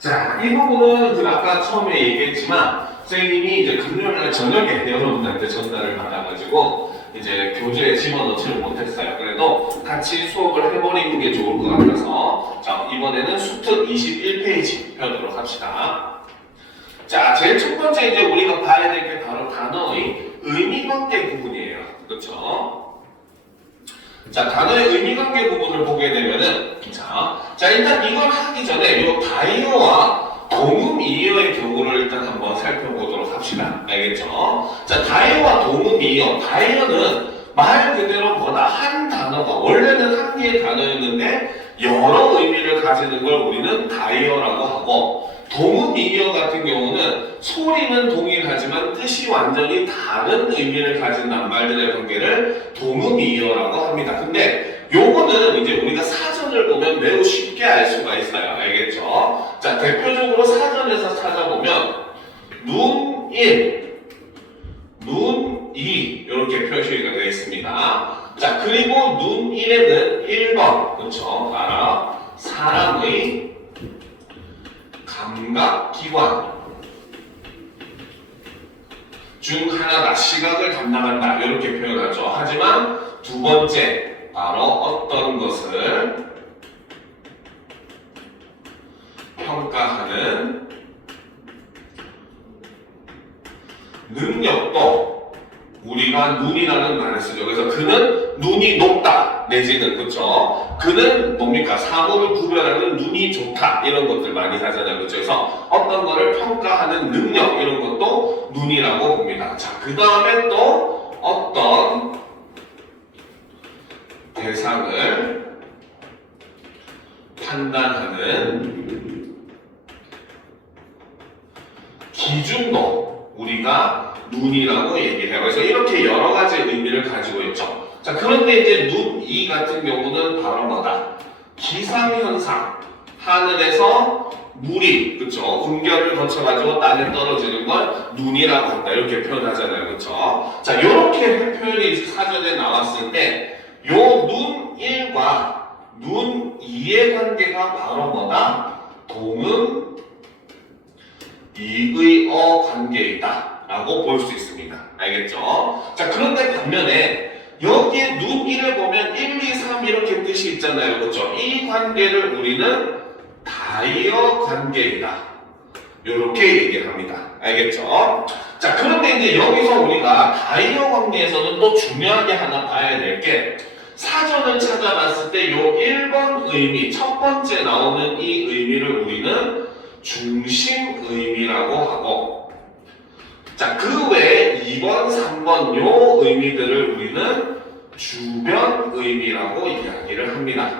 자, 이 부분은 아까 처음에 얘기했지만 선생님이 이제 금요일날 저녁에 여러분들한테 전달을 받아가지고 이제 교재에 집어넣지를 못했어요. 그래도 같이 수업을 해버리는 게 좋을 것 같아서 자, 이번에는 수특 21페이지 펴도록 합시다. 자, 제일 첫 번째 이제 우리가 봐야 될 게 바로 단어의 의미관계 부분이에요. 그렇죠? 자, 단어의 의미관계 부분을 보게 되면은 자, 일단 이걸 하기 전에 이 다이어와 동음이어의 경우를 일단 한번 살펴보도록 합시다. 알겠죠? 자, 다이어와 동음이어. 다이어는 말 그대로 뭐다? 한 단어가 원래는 한 개의 단어였는데 여러 의미를 가지는 걸 우리는 다이어라고 하고, 동음이어 같은 경우는 소리는 동일하지만 뜻이 완전히 다른 의미를 가진 낱말들의 관계를 동음이어라고 합니다. 근데 요거는 이제 우리가 사전을 보면 매우 쉽게 알 수가 있어요. 알겠죠? 자, 대표적으로 사전에서 찾아보면 눈1, 눈2 이렇게 표시가 되어 있습니다. 자, 그리고 눈1에는 1번, 그렇죠? 바로 사람의 감각기관 중 하나다. 시각을 담당한다. 이렇게 표현하죠. 하지만 두 번째, 바로 어떤 것을 평가하는 능력도 우리가 눈이라는 말을 쓰죠. 그래서 그는 눈이 높다 내지는, 그렇죠? 그는 뭡니까? 사물을 구별하는 눈이 좋다, 이런 것들 많이 하잖아요. 그렇죠? 그래서 어떤 거를 평가하는 능력, 이런 것도 눈이라고 봅니다. 자, 그 다음에 또 어떤 대상을 판단하는 기준도 우리가 눈이라고 얘기해요. 그래서 이렇게 여러 가지 의미를 가지고 있죠. 자, 그런데 이제 눈2 같은 경우는 바로 뭐다? 기상현상. 하늘에서 물이, 그쵸? 음결을 거쳐가지고 땅에 떨어지는 걸 눈이라고 한다. 이렇게 표현하잖아요. 그쵸? 자, 이렇게 표현이 사전에 나왔을 때, 요 눈1과 눈2의 관계가 바로 뭐다? 동음 이의어 관계이다 라고 볼 수 있습니다. 알겠죠? 자, 그런데 반면에 여기에 눈1을 보면 1, 2, 3 이렇게 뜻이 있잖아요. 그렇죠? 이 관계를 우리는 다이어 관계이다, 이렇게 얘기를 합니다. 알겠죠? 자, 그런데 이제 여기서 우리가 다이어 관계에서는 또 중요하게 하나 봐야 될 게, 사전을 찾아봤을 때 요 1번 의미, 첫 번째 나오는 이 의미를 우리는 중심 의미라고 하고, 자, 그 외에 2번, 3번 요 의미들을 우리는 주변 의미라고 이야기를 합니다.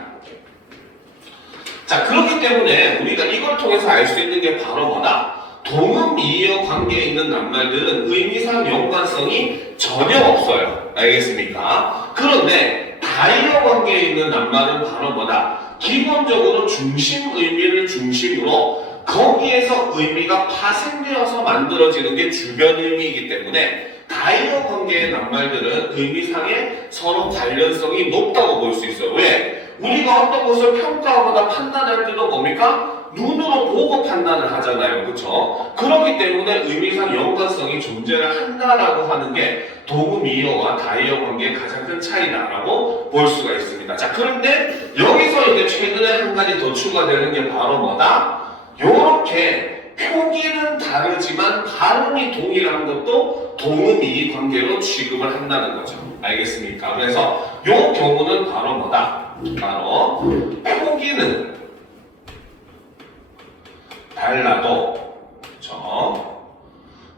자, 그렇기 때문에 우리가 이걸 통해서 알 수 있는 게 바로 뭐다? 동음이어 관계에 있는 낱말들은 의미상 연관성이 전혀 없어요. 알겠습니까? 그런데 다이어 관계에 있는 낱말은 바로 뭐다? 기본적으로 중심 의미를 중심으로 거기에서 의미가 파생되어서 만들어지는 게 주변 의미이기 때문에 다이어 관계의 낱말들은 의미상의 서로 관련성이 높다고 볼 수 있어요. 왜? 우리가 어떤 것을 평가하거나 판단할 때도 뭡니까? 눈으로 보고 판단을 하잖아요. 그렇죠? 그렇기 때문에 의미상 연관성이 존재를 한다라고 하는 게 동음이어와 다이어 관계의 가장 큰 차이다라고 볼 수가 있습니다. 자, 그런데 여기서 이제 최근에 한 가지 더 추가되는 게 바로 뭐다? 요렇게 표기는 다르지만 발음이 동일한 것도 동음이 관계로 취급을 한다는 거죠. 알겠습니까? 그래서 요 경우는 바로 뭐다? 바로 표기는 달라도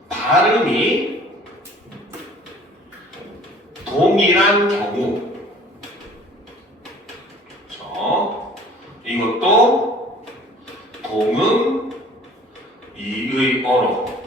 발음이 동일한 경우, 이것도 동음 이의어로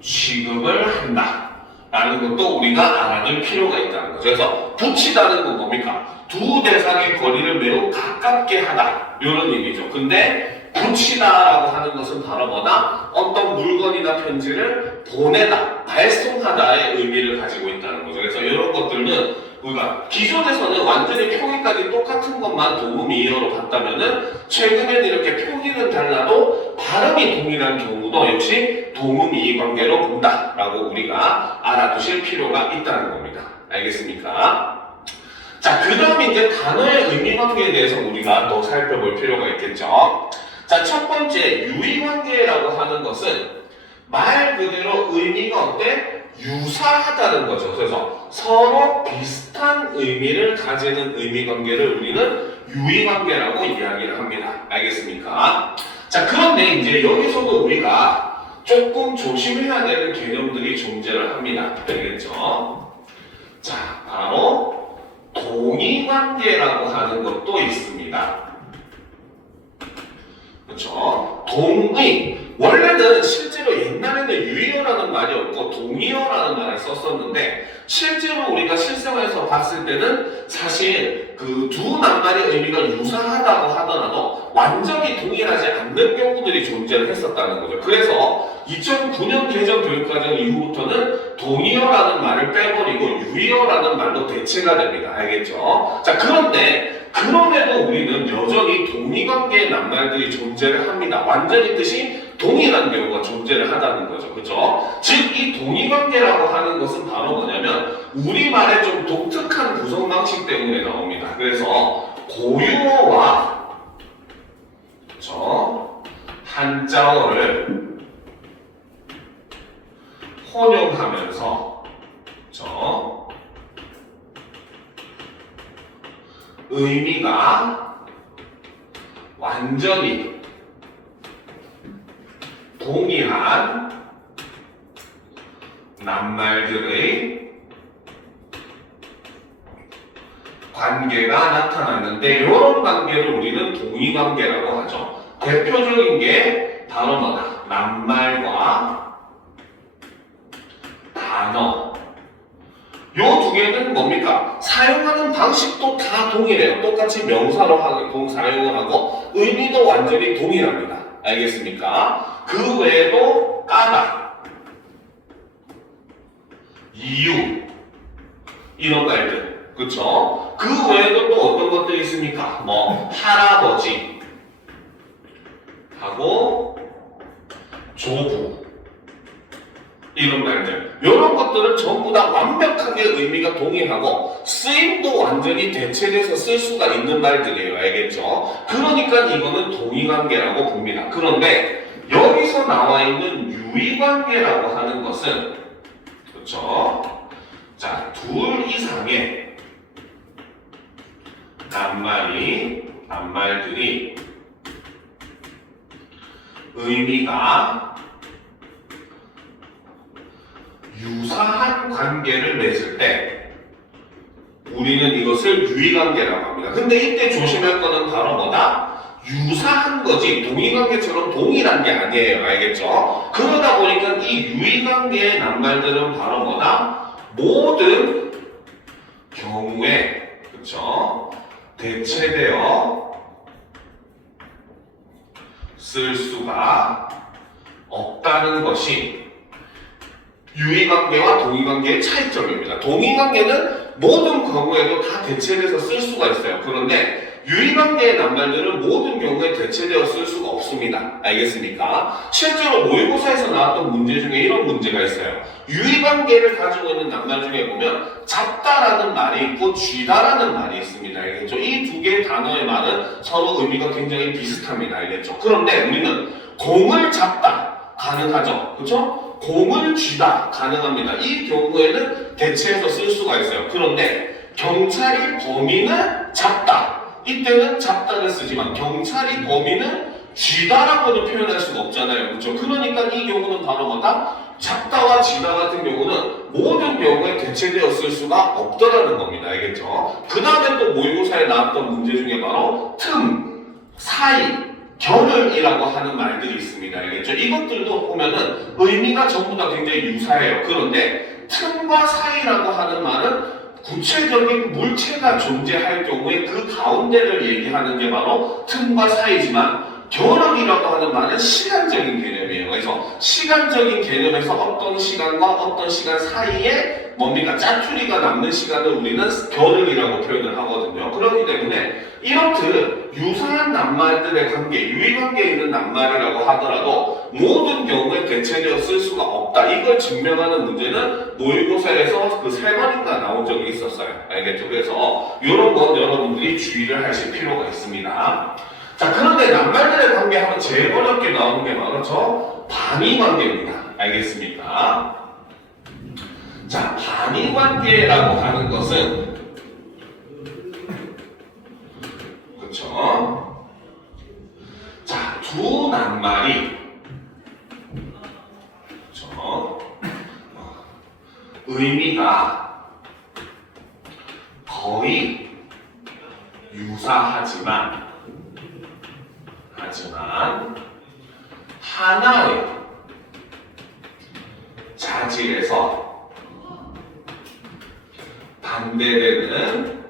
취급을 한다 라는 것도 우리가 알아둘 필요가 있다는 거죠. 그래서 붙이다는 건 뭡니까? 두 대상의 거리를 매우 가깝게 하다, 이런 의미죠. 근데 붙이다라고 하는 것은 바로 뭐다? 어떤 물건이나 편지를 보내다, 발송하다의 의미를 가지고 있다는 거죠. 그래서 이런 것들은 우리가 기존에서는 완전히 표기까지 똑같은 것만 도움이어로 갔다면은 최근에는 이렇게 표기는 달라도 발음이 동일한 경우도 역시 도움이 관계로 본다라고 우리가 알아두실 필요가 있다는 겁니다. 알겠습니까? 자, 그 다음에 이제 단어의 의미 관계에 대해서 우리가 또 살펴볼 필요가 있겠죠. 자, 첫 번째 유의관계라고 하는 것은 말 그대로 의미가 어때? 유사하다는 거죠. 그래서 서로 비슷한 의미를 가지는 의미관계를 우리는 유의관계라고 이야기를 합니다. 알겠습니까? 자, 그런데 이제 여기서도 우리가 조금 조심해야 되는 개념들이 존재를 합니다. 알겠죠? 자, 바로 동의관계라고 하는 것도 있습니다. 그렇죠? 동의. 원래는 실제로 옛날에는 유의어라는 말이 없고 동의어라는 말을 썼었는데 실제로 우리가 실생활에서 봤을 때는 사실 그 두 낱말의 의미가 유사하다고 하더라도 완전히 동일하지 않는 경우들이 존재를 했었다는 거죠. 그래서 2009년 개정 교육과정 이후부터는 동의어라는 말을 빼버리고 유의어라는 말로 대체가 됩니다. 알겠죠? 자, 그런데 그럼에도 우리는 여전히 동의관계의 낱말들이 존재를 합니다. 완전히 뜻이 동일한 경우가 존재를 하다는 거죠. 그죠? 즉, 이 동의관계라고 하는 것은 바로 뭐냐면 우리말의 좀 독특한 구성 방식 때문에 나옵니다. 그래서 고유어와 그죠? 한자어를 혼용하면서 그죠? 의미가 완전히 동일한 낱말들의 관계가 나타났는데 이런 관계를 우리는 동의관계라고 하죠. 대표적인 게 바로 뭐다? 낱말과 단어. 요 두 개는 뭡니까? 사용하는 방식도 다 동일해요. 똑같이 명사로 사용을 하고 의미도 완전히 동일합니다. 알겠습니까? 그 외에도 까다, 이유 이런 말들, 그쵸? 그 외에도 또 어떤 것들이 있습니까? 뭐 할아버지 하고 조부 이런 말들, 이런 것들은 전부 다 완벽하게 의미가 동일하고 쓰임도 완전히 대체돼서 쓸 수가 있는 말들이에요. 알겠죠? 그러니까 이거는 동의관계라고 봅니다. 그런데 여기서 나와 있는 유의관계라고 하는 것은 그렇죠? 자, 둘 이상의 낱말들이 의미가 유사한 관계를 맺을 때 우리는 이것을 유의관계라고 합니다. 근데 이때 조심할 거는 바로 뭐다? 유사한 거지 동의관계처럼 동일한 게 아니에요. 알겠죠? 그러다 보니까 이 유의관계의 낱말들은 바로 뭐다? 모든 경우에 그쵸? 대체되어 쓸 수가 없다는 것이 유의관계와 동의관계의 차이점입니다. 동의관계는 모든 경우에도 다 대체돼서 쓸 수가 있어요. 그런데 유의관계의 낱말들은 모든 경우에 대체되어 쓸 수가 없습니다. 알겠습니까? 실제로 모의고사에서 나왔던 문제 중에 이런 문제가 있어요. 유의관계를 가지고 있는 낱말 중에 보면 잡다라는 말이 있고 쥐다라는 말이 있습니다. 알겠죠? 이 두 개의 단어의 말은 서로 의미가 굉장히 비슷합니다. 알겠죠? 그런데 우리는 공을 잡다 가능하죠? 그렇죠? 공을 쥐다 가능합니다. 이 경우에는 대체해서 쓸 수가 있어요. 그런데 경찰이 범인을 잡다. 이때는 잡다를 쓰지만 경찰이 범인을 쥐다라고는 표현할 수가 없잖아요. 그렇죠? 그러니까 이 경우는 바로 뭐다? 잡다와 쥐다 같은 경우는 모든 경우에 대체되어 쓸 수가 없더라는 겁니다. 알겠죠? 그 다음에 또 모의고사에 나왔던 문제 중에 바로 틈, 사이, 결을이라고 하는 말들이 있습니다. 알겠죠? 이것들도 보면은 의미가 전부 다 굉장히 유사해요. 그런데 틈과 사이라고 하는 말은 구체적인 물체가 존재할 경우에 그 가운데를 얘기하는 게 바로 틈과 사이지만 겨울이라고 하는 말은 시간적인 개념이에요. 그래서 시간적인 개념에서 어떤 시간과 어떤 시간 사이에 뭡니까? 짜투리가 남는 시간을 우리는 겨울이라고 표현을 하거든요. 그렇기 때문에 이렇듯 유사한 낱말들의 관계, 유의관계에 있는 낱말이라고 하더라도 모든 경우에 대체되어 쓸 수가 없다. 이걸 증명하는 문제는 모의고사에서 그 3번인가 나온 적이 있었어요. 알겠죠? 그래서 이런 건 여러분들이 주의를 하실 필요가 있습니다. 자, 그런데 낱말들의 관계하면 제일 어렵게 나오는 게 바로 저 반의관계입니다. 알겠습니까? 자, 반의관계라고 하는 것은 그렇죠? 자, 두 낱말이 그렇죠? 의미가 거의 유사하지만 하나의 자질에서 반대되는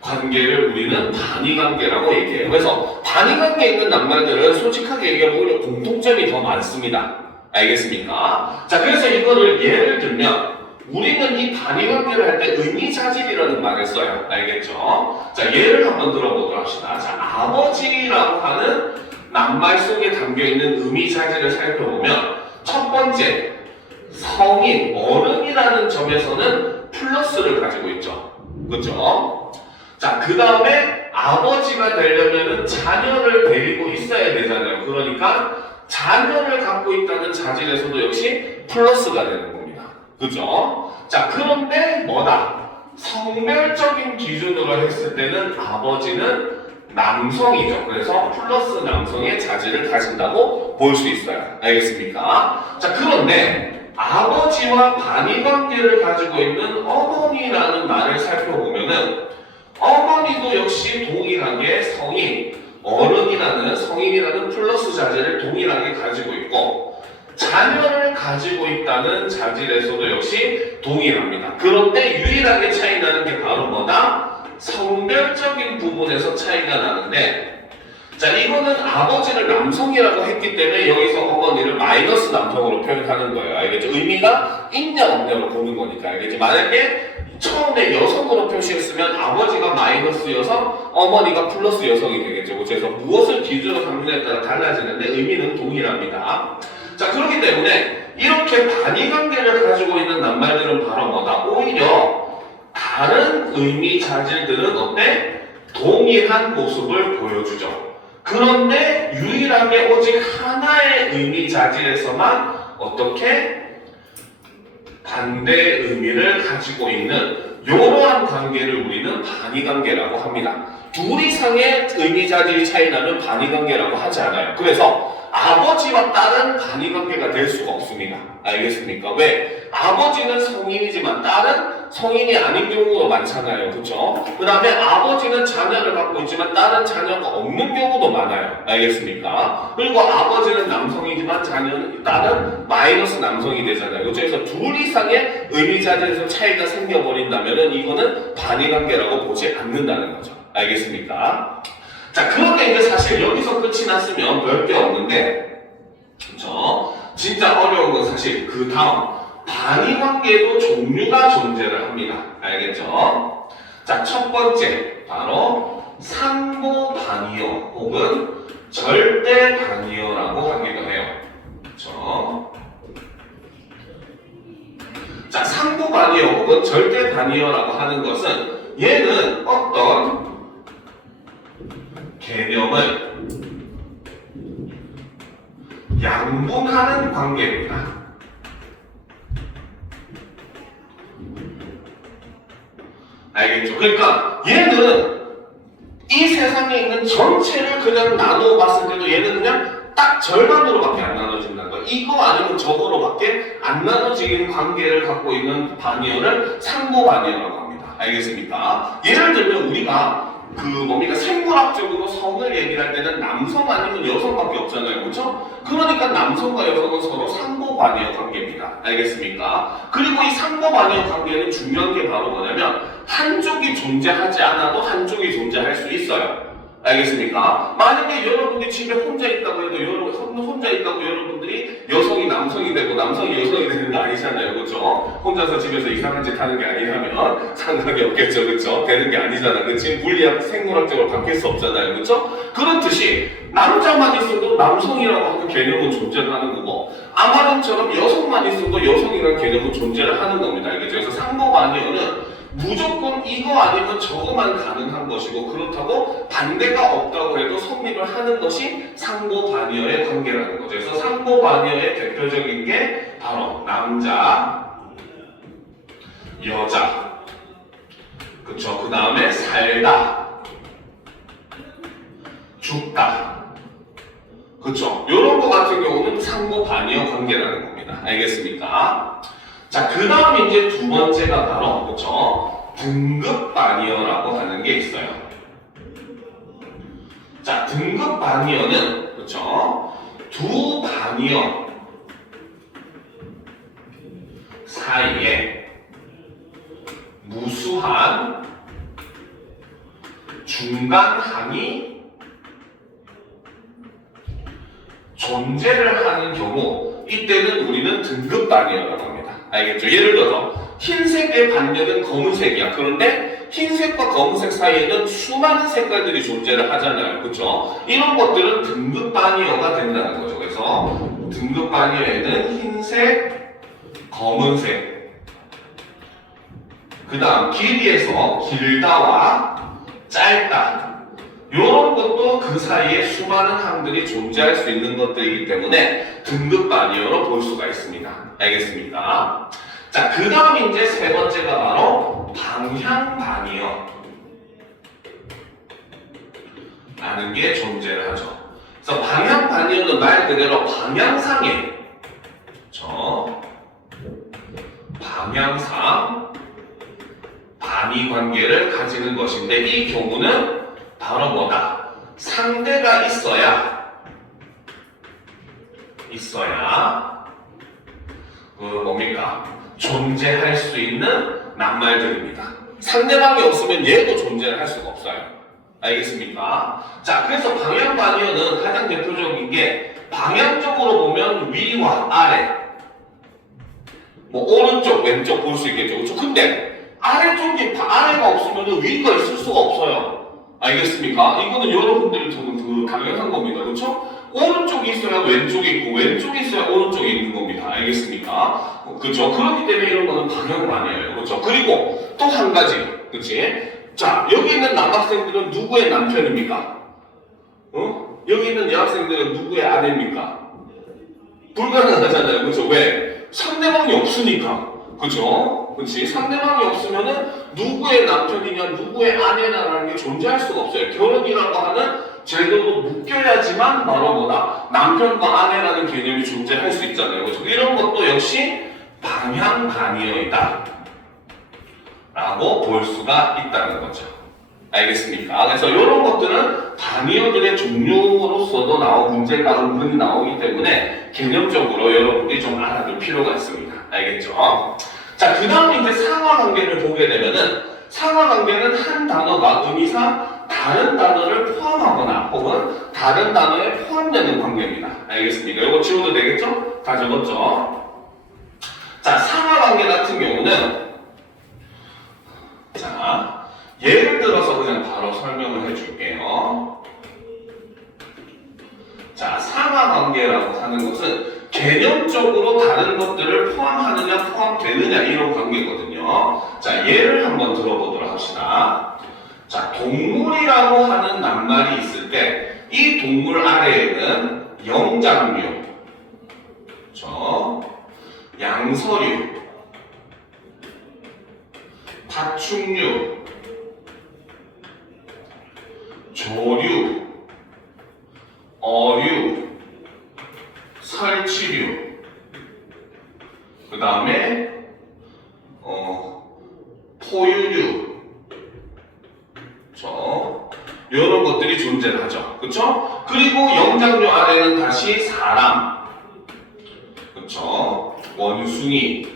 관계를 우리는 반의관계라고 얘기해요. 그래서 반의관계에 있는 낱말들은 솔직하게 얘기하면 공통점이 더 많습니다. 알겠습니까? 자, 그래서 이거를 예를 들면 우리는 이 반의관계를 할 때 의미자질이라는 말을 써요. 알겠죠? 자, 예를 한번 들어보도록 합시다. 자, 아버지라고 하는 낱말 속에 담겨있는 의미자질을 살펴보면 첫 번째, 성인, 어른이라는 점에서는 플러스를 가지고 있죠. 그렇죠? 자, 그 다음에 아버지가 되려면 자녀를 데리고 있어야 되잖아요. 그러니까 자녀를 갖고 있다는 자질에서도 역시 플러스가 되는 겁니다. 그죠? 자, 그런데 뭐다? 성별적인 기준으로 했을 때는 아버지는 남성이죠. 그래서 플러스 남성의 자질을 가진다고 볼 수 있어요. 알겠습니까? 자, 그런데 아버지와 반의관계를 가지고 있는 어머니라는 말을 살펴보면은 어머니도 역시 동일하게 성인, 어른이라는 성인이라는 플러스 자질을 동일하게 가지고 있고 자녀를 가지고 있다는 자질에서도 역시 동일합니다. 그런데 유일하게 차이 나는 게 바로 뭐다? 성별적인 부분에서 차이가 나는데 자, 이거는 아버지를 남성이라고 했기 때문에 여기서 어머니를 마이너스 남성으로 표현하는 거예요. 알겠죠? 의미가 있냐 없냐로 보는 거니까. 알겠죠? 만약에 처음에 여성으로 표시했으면 아버지가 마이너스 여성, 어머니가 플러스 여성이 되겠죠. 그래서 무엇을 기준으로 삼느냐에 따라 달라지는데 의미는 동일합니다. 자, 그렇기 때문에 이렇게 반의관계를 가지고 있는 낱말들은 바로 뭐다? 오히려 다른 의미 자질들은 어때? 동일한 모습을 보여주죠. 그런데 유일하게 오직 하나의 의미 자질에서만 어떻게 반대 의미를 가지고 있는 이러한 관계를 우리는 반의관계라고 합니다. 둘 이상의 의미 자질이 차이 나면 반의관계라고 하지 않아요. 그래서 아버지와 딸은 반의관계가 될 수가 없습니다. 알겠습니까? 왜? 아버지는 성인이지만 딸은 성인이 아닌 경우가 많잖아요. 그렇죠? 그 다음에 아버지는 자녀를 갖고 있지만 딸은 자녀가 없는 경우도 많아요. 알겠습니까? 그리고 아버지는 남성이지만 딸은 마이너스 남성이 되잖아요. 그렇죠? 그래서 둘 이상의 의미자질에서 차이가 생겨버린다면 이거는 반의관계라고 보지 않는다는 거죠. 알겠습니까? 자, 그런데 이제 사실 여기서 끝이 났으면 별 게 없는데, 그쵸? 진짜 어려운 건 사실 그 다음, 반의관계도 종류가 존재를 합니다. 알겠죠? 자, 첫 번째, 바로 상보반의어 혹은 절대반의어라고 하기도 해요. 그쵸? 자, 상보반의어 혹은 절대반의어라고 하는 것은 얘는 어떤 개념을 양분하는 관계입니다. 알겠죠? 그러니까 얘는 이 세상에 있는 전체를 그냥 나누어 봤을 때도 얘는 그냥 딱 절반으로밖에 안 나눠진다는 거예요. 이거 아니면 저거로밖에 안 나눠지는 관계를 갖고 있는 반의어를 상보반의어라고 합니다. 알겠습니까? 예를 들면 우리가 생물학적으로 성을 얘기할 때는 남성 아니면 여성밖에 없잖아요. 그렇죠? 그러니까 남성과 여성은 서로 상보반의어 관계입니다. 알겠습니까? 그리고 이 상보반의어 관계는 중요한 게 바로 뭐냐면 한쪽이 존재하지 않아도 한쪽이 존재할 수 있어요. 알겠습니까? 만약에 여러분이 집에 혼자 있다고 해도 혼자 있다고 여러분들이 여성이 남성이 되고 남성이 여성이 되는 거 아니잖아요. 그렇죠? 혼자서 집에서 이상한 짓 하는 게 아니라면 상관이 없겠죠. 그렇죠? 되는 게 아니잖아. 그렇지? 물리학, 생물학적으로 바뀔 수 없잖아요. 그렇죠? 그렇듯이 남자만 있어도 남성이라고 하는 개념은 존재를 하는 거고 아마른처럼 여성만 있어도 여성이라는 개념은 존재를 하는 겁니다. 알겠죠? 그래서 상호반의어는 무조건 이거 아니면 저거만 가능한 것이고 그렇다고 반대가 없다고 해도 성립을 하는 것이 상호반의어의 관계라는 거죠. 그래서 상호반의어의 대표적인 게 바로 남자, 여자, 그쵸? 그 다음에 살다, 죽다, 그쵸? 이런 거 같은 경우는 상호반의어 관계라는 겁니다. 알겠습니까? 자, 그 다음 이제 두 번째가 바로, 그쵸? 등급반의어라고 하는 게 있어요. 자, 등급반의어는, 그쵸? 두 반의어 사이에 무수한 중간항이 존재를 하는 경우, 이때는 우리는 등급반의어라고 합니다. 알겠죠? 예를 들어서 흰색의 반대는 검은색이야. 그런데 흰색과 검은색 사이에는 수많은 색깔들이 존재를 하잖아요. 그렇죠? 이런 것들은 등급반의어가 된다는 거죠. 그래서 등급반의어에는 흰색, 검은색, 그 다음 길이에서 길다와 짧다, 이런 것도 그 사이에 수많은 항들이 존재할 수 있는 것들이기 때문에 등급반의어로 볼 수가 있습니다. 알겠습니까? 자, 그 다음 이제 세 번째가 바로 방향반의어 라는 게 존재를 하죠. 그래서 방향반의어는 말 그대로 방향상의 방향상 반의 관계를 가지는 것인데 이 경우는 바로 뭐다? 상대가 있어야 뭡니까? 존재할 수 있는 낱말들입니다. 상대방이 없으면 얘도 존재를 할 수가 없어요. 알겠습니까? 자, 그래서 방향반의어는 가장 대표적인 게 방향적으로 보면 위와 아래, 뭐 오른쪽, 왼쪽 볼 수 있겠죠. 그렇죠? 근데 아래가 없으면 위가 있을 수가 없어요. 알겠습니까? 이거는 여러분들이 저는 당연한 겁니다. 그렇죠? 오른쪽이 있어야 왼쪽이 있고 왼쪽이 있어야 오른쪽이 있는 겁니다. 알겠습니까? 그렇죠? 그렇기 때문에 이런 거는 방향반의어예요. 그렇죠? 그리고 또 한 가지, 그렇지? 자, 여기 있는 남학생들은 누구의 남편입니까? 여기 있는 여학생들은 누구의 아내입니까? 불가능하잖아요. 그렇죠? 왜? 상대방이 없으니까. 그렇죠? 그렇지? 상대방이 없으면은 누구의 남편이냐, 누구의 아내냐라는 게 존재할 수가 없어요. 결혼이라고 하는 제도로 묶여야지만 바로 뭐다? 남편과 아내라는 개념이 존재할 수 있잖아요. 그렇죠? 이런 것도 역시 방향반의어이다 라고 볼 수가 있다는 거죠. 알겠습니까? 그래서 이런 것들은 반의어들의 종류로서도 문제가 은근히 나오기 때문에 개념적으로 여러분들이 좀 알아둘 필요가 있습니다. 알겠죠? 자, 그 다음 이제 상하관계를 보게 되면은 상하관계는 한 단어가 의미상 다른 단어를 포함하거나 혹은 다른 단어에 포함되는 관계입니다. 알겠습니까? 이거 지워도 되겠죠? 다 적었죠? 자, 상하관계 같은 경우는 자, 예를 들어서 그냥 바로 설명을 해줄게요. 자, 상하관계라고 하는 것은 개념적으로 다른 것들을 포함하느냐 포함되느냐 이런 관계거든요. 자, 예를 한번 들어보도록 합시다. 자, 동물이라고 하는 낱말이 있을 때 이 동물 아래에는 영장류, 양서류, 파충류, 조류, 어류, 설치류, 그 다음에 포유류, 이런 것들이 존재를 하죠. 그쵸? 그리고 영장류 아래는 다시 사람, 그쵸? 원숭이,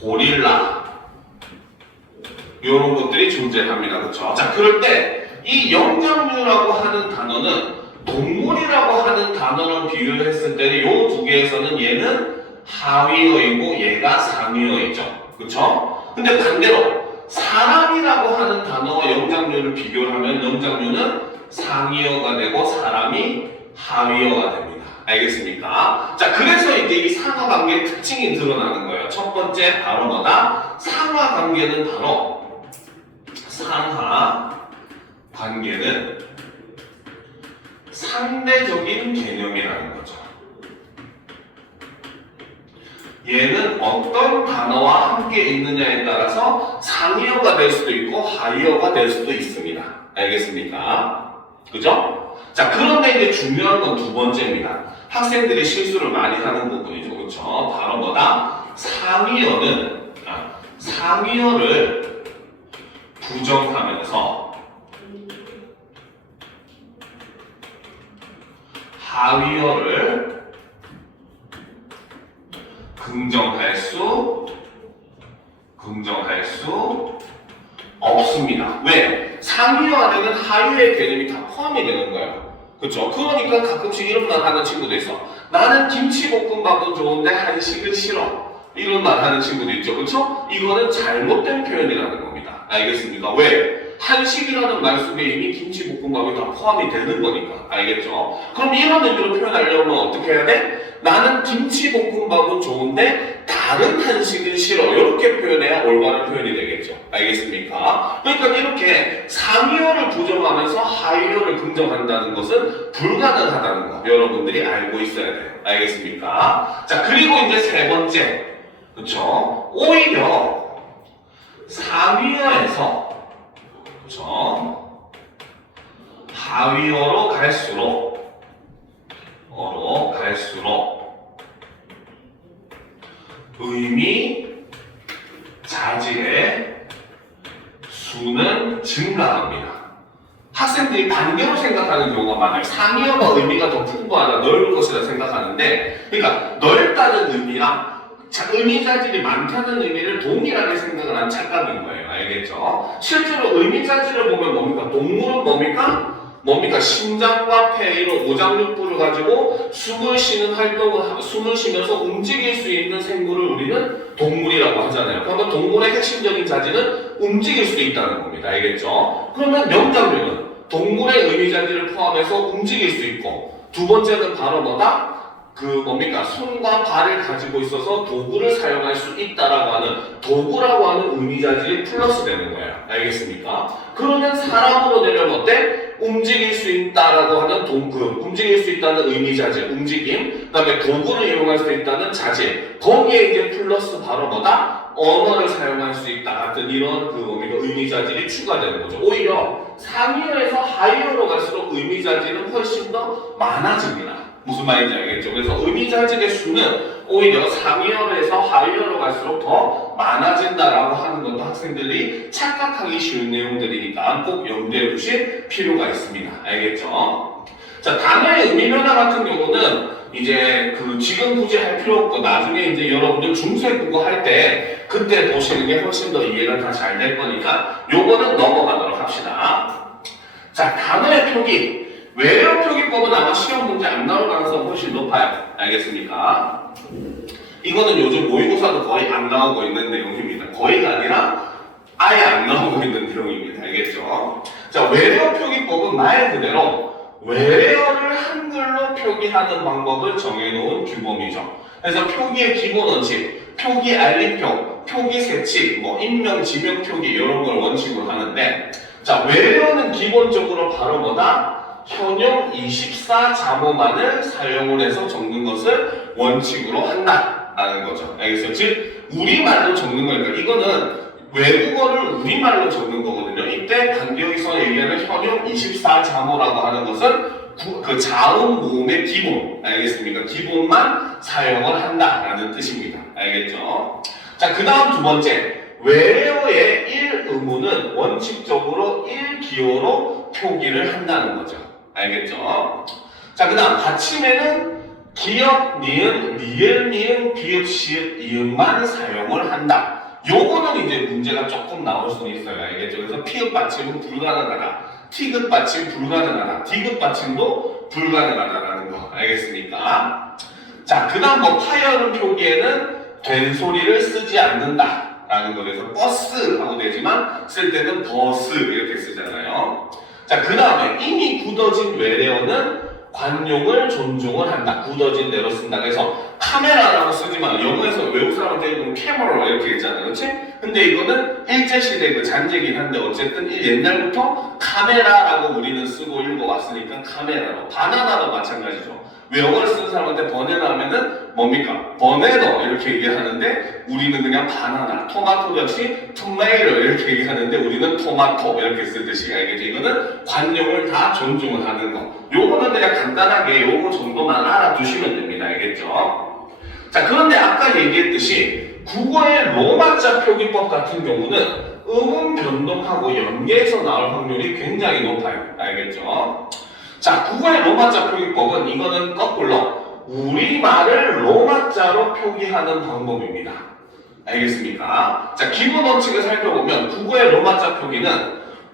고릴라, 이런 것들이 존재합니다. 그렇죠? 자, 그럴 때 이 영장류라고 하는 단어는 동물이라고 하는 단어랑 비교를 했을 때는 이 두 개에서는 얘는 하위어이고 얘가 상위어이죠. 그렇죠? 근데 반대로 사람이라고 하는 단어와 영장류를 비교를 하면 영장류는 상위어가 되고 사람이 하위어가 됩니다. 알겠습니까? 자, 그래서 이제 이 상하관계의 특징이 드러나는 거예요. 첫 번째 바로 뭐다? 상하관계는 바로 상하관계는 상대적인 개념이라는 거죠. 얘는 어떤 단어와 함께 있느냐에 따라서 상위어가 될 수도 있고 하위어가 될 수도 있습니다. 알겠습니까? 그죠? 자, 그런데 이제 중요한 건 두 번째입니다. 학생들이 실수를 많이 하는 부분이죠. 그렇죠? 바로 뭐다? 상위어를 부정하면서 하위어를 긍정할 수 없습니다. 왜? 상위어 안에는 하위의 개념이 다 포함이 되는 거예요. 그렇죠? 그러니까 가끔씩 이런 말 하는 친구도 있어. 나는 김치볶음밥은 좋은데 한식은 싫어. 이런 말 하는 친구도 있죠. 그렇죠? 이거는 잘못된 표현이라는 겁니다. 알겠습니까? 왜? 한식이라는 말 속에 이미 김치볶음밥이 다 포함이 되는 거니까. 알겠죠? 그럼 이런 의미로 표현하려면 어떻게 해야 돼? 나는 김치볶음밥은 좋은데 다른 한식은 싫어. 이렇게 표현해야 올바른 표현이 되겠죠. 알겠습니까? 그러니까 이렇게 상위어를 부정하면서 하위어를 긍정한다는 것은 불가능하다는 거 여러분들이 알고 있어야 돼요. 알겠습니까? 자, 그리고 이제 세 번째, 그렇죠? 오히려 상위어에서 그렇죠? 하위어로 갈수록 의미 자질의 수는 증가합니다. 학생들이 반대로 생각하는 경우가 많아요. 상위어가 의미가 더 풍부하다, 넓은 것이다 생각하는데, 그러니까 넓다는 의미랑 의미 자질이 많다는 의미를 동일하게 생각을 한 착각인 거예요. 알겠죠? 실제로 의미 자질을 보면 뭡니까? 동물은 뭡니까? 심장과 폐 이런 오장육부를 가지고 숨을 쉬면서 움직일 수 있는 생물을 우리는 동물이라고 하잖아요. 그러면 동물의 핵심적인 자질은 움직일 수 있다는 겁니다. 알겠죠? 그러면 영장류는 동물의 의미 자질을 포함해서 움직일 수 있고, 두 번째는 바로 뭐다? 손과 발을 가지고 있어서 도구를 사용할 수 있다라고 하는 도구라고 하는 의미 자질이 플러스 되는 거예요. 알겠습니까? 그러면 사람으로 내려면 어때? 움직일 수 있다라고 하는 움직일 수 있다는 의미 자질, 움직임, 그 다음에 도구를 이용할 수 있다는 자질, 거기에 이제 플러스 바로 뭐다? 언어를 사용할 수 있다 같은 이런 의미 자질이 추가되는 거죠. 오히려 상위어에서 하위어로 갈수록 의미 자질은 훨씬 더 많아집니다. 무슨 말인지 알겠죠? 그래서 의미 자질의 수는 오히려 상위어에서 하위어로 갈수록 더 많아진다라고 하는 것도 학생들이 착각하기 쉬운 내용들이니까 꼭 염두에 두실 필요가 있습니다. 알겠죠? 자, 단어의 의미 변화 같은 경우는 이제 지금 굳이 할 필요 없고 나중에 이제 여러분들 중세 국어 할 때 그때 보시는 게 훨씬 더 이해가 다 잘 될 거니까 요거는 넘어가도록 합시다. 자, 단어의 표기. 외래어 표기법은 아마 시험 문제 안 나올 가능성이 훨씬 높아요. 알겠습니까? 이거는 요즘 모의고사도 거의 안 나오고 있는 내용입니다. 거의가 아니라 아예 안 나오고 있는 내용입니다. 알겠죠? 자, 외래어 표기법은 말 그대로 외래어를 한글로 표기하는 방법을 정해놓은 규범이죠. 그래서 표기의 기본 원칙, 표기 알림표, 표기 세칙, 인명, 지명 표기 이런 걸 원칙으로 하는데, 자, 외래어는 기본적으로 바로 뭐다? 현용 24자모만을 사용을 해서 적는 것을 원칙으로 한다라는 거죠. 알겠어요? 즉 우리말로 적는 거니까 이거는 외국어를 우리말로 적는 거거든요. 이때 간디어에서 얘기하는 현용 24자모라고 하는 것은 그 자음 모음의 기본, 알겠습니까? 기본만 사용을 한다라는 뜻입니다. 알겠죠? 자, 그 다음 두 번째, 외래어의 1의문은 원칙적으로 1기호로 표기를 한다는 거죠. 알겠죠? 자, 그 다음 받침에는 기역, 니은, 리을, 니은, 비읍, 시읍, 이음만 사용을 한다. 요거는 이제 문제가 조금 나올 수는 있어요. 알겠죠? 그래서 피읍 받침은 불가능하다. 티귿 받침 불가능하다. 디귿 받침도 불가능하다라는 거. 알겠습니까? 자, 그 다음 뭐 파열음 표기에는 된 소리를 쓰지 않는다. 라는 거. 그래서 버스하고 되지만 쓸 때는 버스 이렇게 쓰잖아요. 자, 그 다음에 이미 굳어진 외래어는 관용을 존중을 한다. 굳어진 대로 쓴다. 그래서 카메라라고 쓰지만 영어에서 외국 사람한테 이건 캐머라 이렇게 있잖아요. 그렇지? 근데 이거는 일제시대 그 잔재긴 한데 어쨌든 옛날부터 카메라라고 우리는 쓰고 읽어왔으니까 카메라로. 바나나도 마찬가지죠. 외국어를 쓰는 사람한테 버네나 하면은 뭡니까? 버네너 이렇게 얘기하는데 우리는 그냥 바나나, 토마토 역시 토마토 이렇게 얘기하는데 우리는 토마토 이렇게 쓰듯이. 알겠죠? 이거는 관용을 다 존중을 하는 거. 요거는 그냥 간단하게 요거 정도만 알아두시면 됩니다. 알겠죠? 자, 그런데 아까 얘기했듯이 국어의 로마자 표기법 같은 경우는 음운 변동하고 연계해서 나올 확률이 굉장히 높아요. 알겠죠? 자, 국어의 로마자 표기법은 이거는 거꾸로 우리말을 로마자로 표기하는 방법입니다. 알겠습니까? 자, 기본 원칙을 살펴보면 국어의 로마자 표기는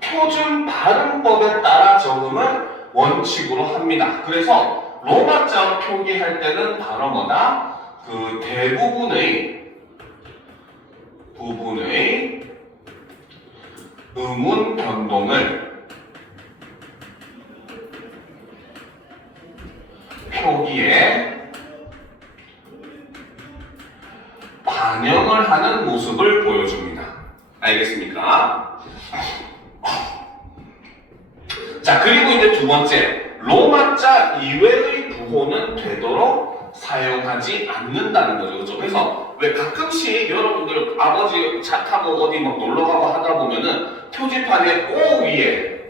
표준 발음법에 따라 적음을 원칙으로 합니다. 그래서 로마자로 표기할 때는 바로 뭐다? 그 대부분의 음운 변동을 표기에 반영을 하는 모습을 보여줍니다. 알겠습니까? 자, 그리고 이제 두 번째, 로마자 이외의 부호는 되도록 사용하지 않는다는 거죠. 그렇죠? 그래서 왜 가끔씩 여러분들 아버지 차 타고 어디 막 놀러 가고 하다 보면은 표지판에 O 위에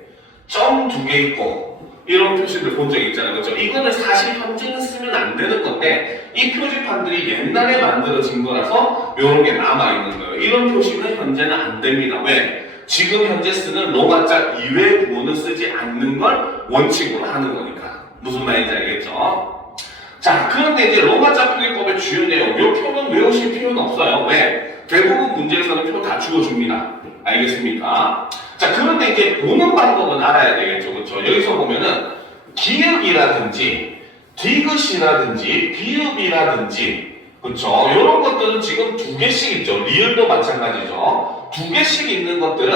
점 2개 있고 이런 표시들 본 적 있잖아요. 그렇죠? 이거는 사실 현재는 쓰면 안 되는 건데 이 표지판들이 옛날에 만들어진 거라서 이런 게 남아있는 거예요. 이런 표시는 현재는 안 됩니다. 왜? 지금 현재 쓰는 로마자 이외의 부호는 쓰지 않는 걸 원칙으로 하는 거니까. 무슨 말인지 알겠죠? 자, 그런데 이제 로마자 표기법의 주요 내용, 이 표는 외우실 필요는 없어요. 왜? 대부분 문제에서는 표 다 주어줍니다. 알겠습니까? 자, 그런데 이제 보는 방법은 알아야 되겠죠. 그렇죠? 여기서 보면은 기역이라든지 디귿이라든지 비읍이라든지 그렇죠? 이런 것들은 지금 2개씩 있죠. 리을도 마찬가지죠. 2개씩 있는 것들은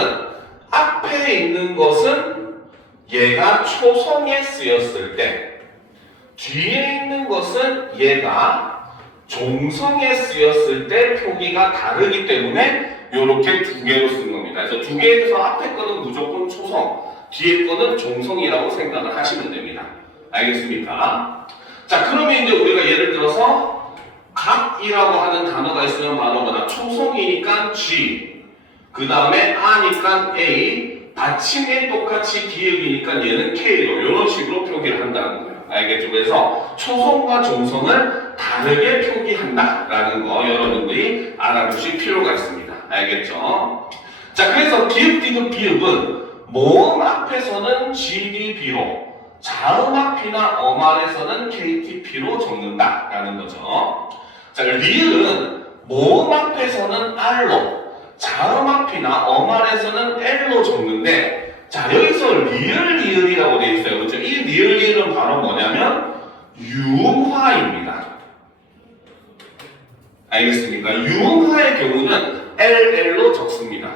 앞에 있는 것은 얘가 초성에 쓰였을 때 뒤에 있는 것은 얘가 종성에 쓰였을 때 표기가 다르기 때문에 이렇게 2개로 쓴 겁니다. 그래서 2개에서 앞에 거는 무조건 초성, 뒤에 거는 종성이라고 생각을 하시면 됩니다. 알겠습니까? 자, 그러면 이제 우리가 예를 들어서 각이라고 하는 단어가 있으면 바로 뭐다? 초성이니까 G, 그 다음에 아니까 A, 받침이 똑같이 기역이니까 얘는 K로 이런 식으로 표기를 한다는 거예요. 알겠죠? 그래서 초성과 종성을 다르게 표기한다라는 거 여러분들이 알아두실 필요가 있습니다. 알겠죠? 자, 그래서 기역, 디귿, 비읍은 모음 앞에서는 GDB로 자음 앞이나 어말에서는 KTP로 적는다라는 거죠. 자, 리을은 모음 앞에서는 R로 자음 앞이나 어말에서는 L로 적는데 자, 여기서 리을이라고 되어 있어요. 그렇죠? 이 리을은 바로 뭐냐면 유음화입니다. 알겠습니까? 유음화의 경우는 LL로 적습니다.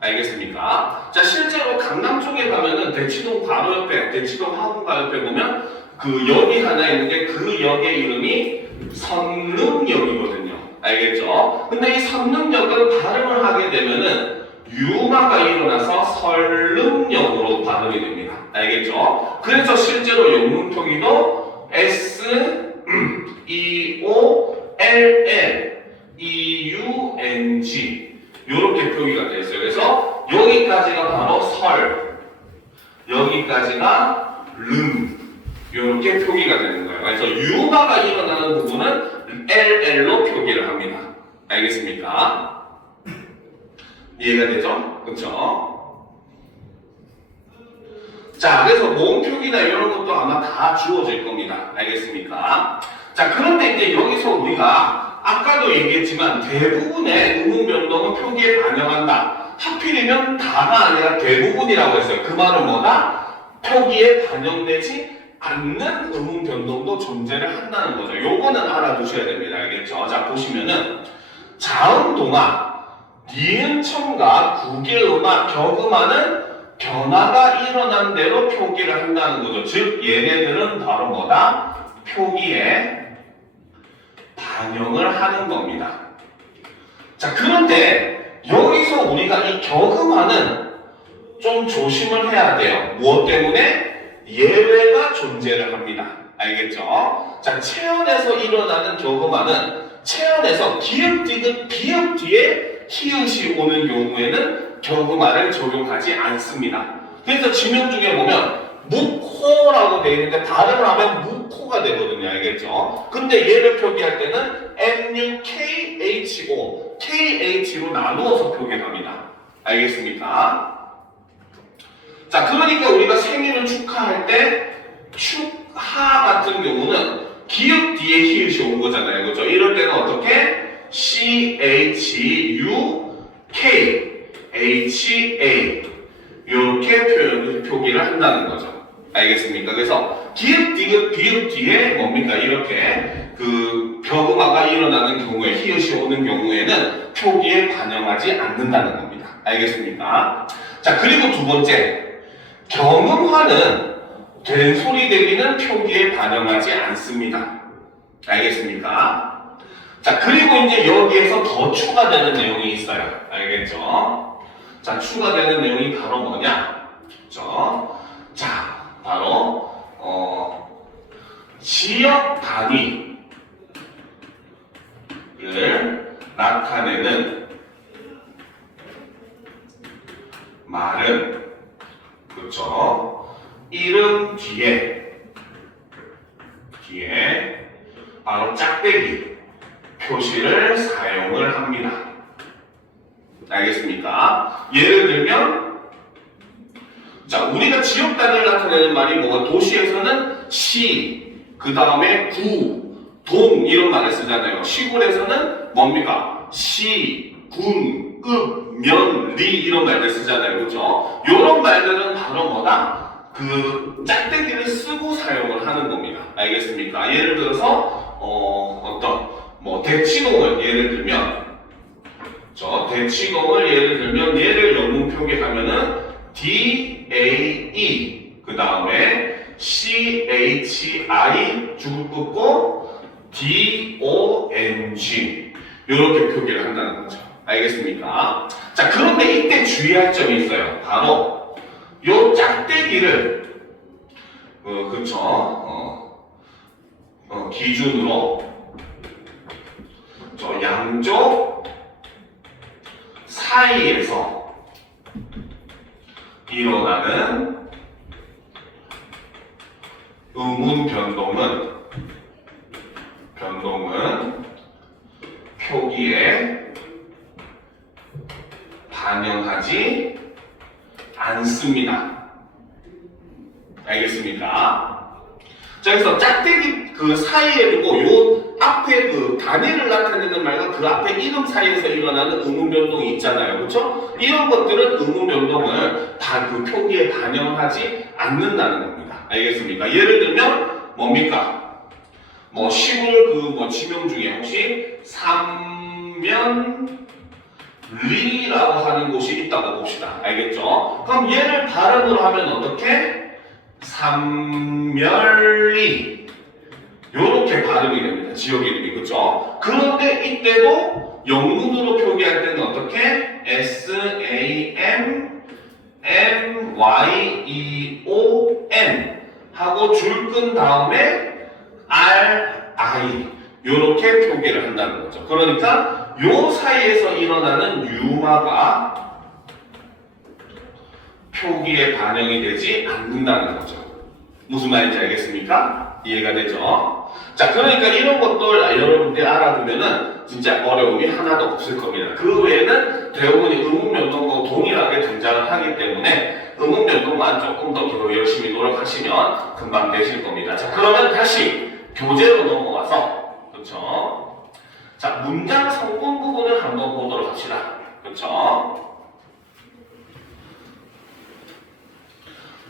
알겠습니까? 자, 실제로 강남 쪽에 가면은 대치동 바로 옆에, 대치동 학원가 옆에 보면 그 역이 하나 있는데 그 역의 이름이 선릉역이거든요. 알겠죠? 근데 이 선릉역을 발음을 하게 되면은 유음화가 일어나서 설릉역으로 발음이 됩니다. 알겠죠? 그래서 실제로 영문 표기도 S, E, O, L, L, E, U, N, G 이렇게 표기가 되어 있어요. 그래서 여기까지가 바로 설, 여기까지가 릉 이렇게 표기가 되는 거예요. 그래서 유음화가 일어나는 부분은 LL로 표기를 합니다. 알겠습니까? 이해가 되죠? 그렇죠? 자, 그래서 모음 표기나 이런 것도 아마 다 주어질 겁니다. 알겠습니까? 자, 그런데 이제 여기서 우리가 아까도 얘기했지만 대부분의 의문 변동은 표기에 반영한다. 하필이면 다가 아니라 대부분이라고 했어요. 그 말은 뭐다? 표기에 반영되지 않는 의문 변동도 존재를 한다는 거죠. 요거는 알아두셔야 됩니다. 알겠죠? 자, 보시면은 자음 동화, 니은 첨가, 구개음화, 격음화는 변화가 일어난 대로 표기를 한다는 거죠. 즉 얘네들은 바로 뭐다? 표기에 반영을 하는 겁니다. 자, 그런데 여기서 우리가 이 격음화는 좀 조심을 해야 돼요. 무엇 때문에? 예외가 존재를 합니다. 알겠죠? 자, 체언에서 일어나는 격음화는 체언에서 기역, 디귿, 비역 뒤에 히읗이 오는 경우에는 격음화를 적용하지 않습니다. 그래서 지명 중에 보면 무코라고 되어 있는데 발음을 하면 무코가 되거든요. 알겠죠? 근데 얘를 표기할 때는 MUKHO, KH로 나누어서 표기합니다. 알겠습니까? 자, 그러니까 우리가 생일을 축하할 때 축하 같은 경우는 기역 뒤에 히읗이 온 거잖아요. 그렇죠? 이럴 때는 어떻게? CHUKHA 이렇게 표기를 한다는 거죠. 알겠습니까? 그래서 기역, 디귿, 비역 뒤에 뭡니까? 이렇게 그 격음화가 일어나는 경우에 히읗이 오는 경우에는 표기에 반영하지 않는다는 겁니다. 알겠습니까? 자, 그리고 두 번째, 경음화는 된소리 대기는 표기에 반영하지 않습니다. 알겠습니까? 자, 그리고 이제 여기에서 더 추가되는 내용이 있어요. 알겠죠? 자, 추가되는 내용이 바로 뭐냐? 그렇죠? 자, 바로 지역 단위를 나타내는 말은 그렇죠? 이름 뒤에 바로 짝대기 표시를 사용을 합니다. 알겠습니까? 예를 들면 자, 우리가 지역 단위를 나타내는 말이 뭐가 도시에서는 시, 그 다음에 구, 동 이런 말을 쓰잖아요. 시골에서는 뭡니까? 시, 군, 읍, 면, 리 이런 말들 쓰잖아요. 그렇죠? 이런 말들은 바로 뭐다? 그 짝대기를 쓰고 사용을 하는 겁니다. 알겠습니까? 예를 들어서 어떤 뭐 대치동을 예를 들면 대치동을 예를 들면 얘를 영문 표기하면은 DAE 그 다음에 CHI 죽을 긋고 DONG 이렇게 표기를 한다는 거죠. 알겠습니까? 자, 그런데 이때 주의할 점이 있어요. 바로 요 짝대기를 기준으로 양쪽 사이에서 일어나는 의문 변동은 표기에 반영하지 않습니다. 알겠습니까? 자, 그래서 짝대기 그 사이에 두고 요 앞에 그 단위를 나타내는 말과 그 앞에 이름 사이에서 일어나는 의문 변동이 있잖아요. 그렇죠? 이런 것들은 의문 변동을 그 표기에 반영하지 않는다는 겁니다. 알겠습니까? 예를 들면 뭡니까? 뭐 시골 그 지명 중에 혹시 삼면리라고 하는 곳이 있다고 봅시다. 알겠죠? 그럼 얘를 발음으로 하면 어떻게? 삼면리 요렇게 발음이 됩니다. 지역 이름이. 그렇죠? 그런데 이때도 영문으로 표기할 때는 어떻게? SAMMYEON 하고 줄 끈 다음에 RI 요렇게 표기를 한다는 거죠. 그러니까 요 사이에서 일어나는 유화가 표기에 반영이 되지 않는다는 거죠. 무슨 말인지 알겠습니까? 이해가 되죠? 자, 그러니까 이런 것들 여러분들이 알아두면은 진짜 어려움이 하나도 없을 겁니다. 그 외에는 대부분이 의문 변동과 동일하게 등장을 하기 때문에 의문 변동만 조금 더 열심히 노력하시면 금방 되실 겁니다. 자, 그러면 다시 교재로 넘어와서, 그렇죠? 자, 문장 성분 부분을 한번 보도록 합시다. 그렇죠?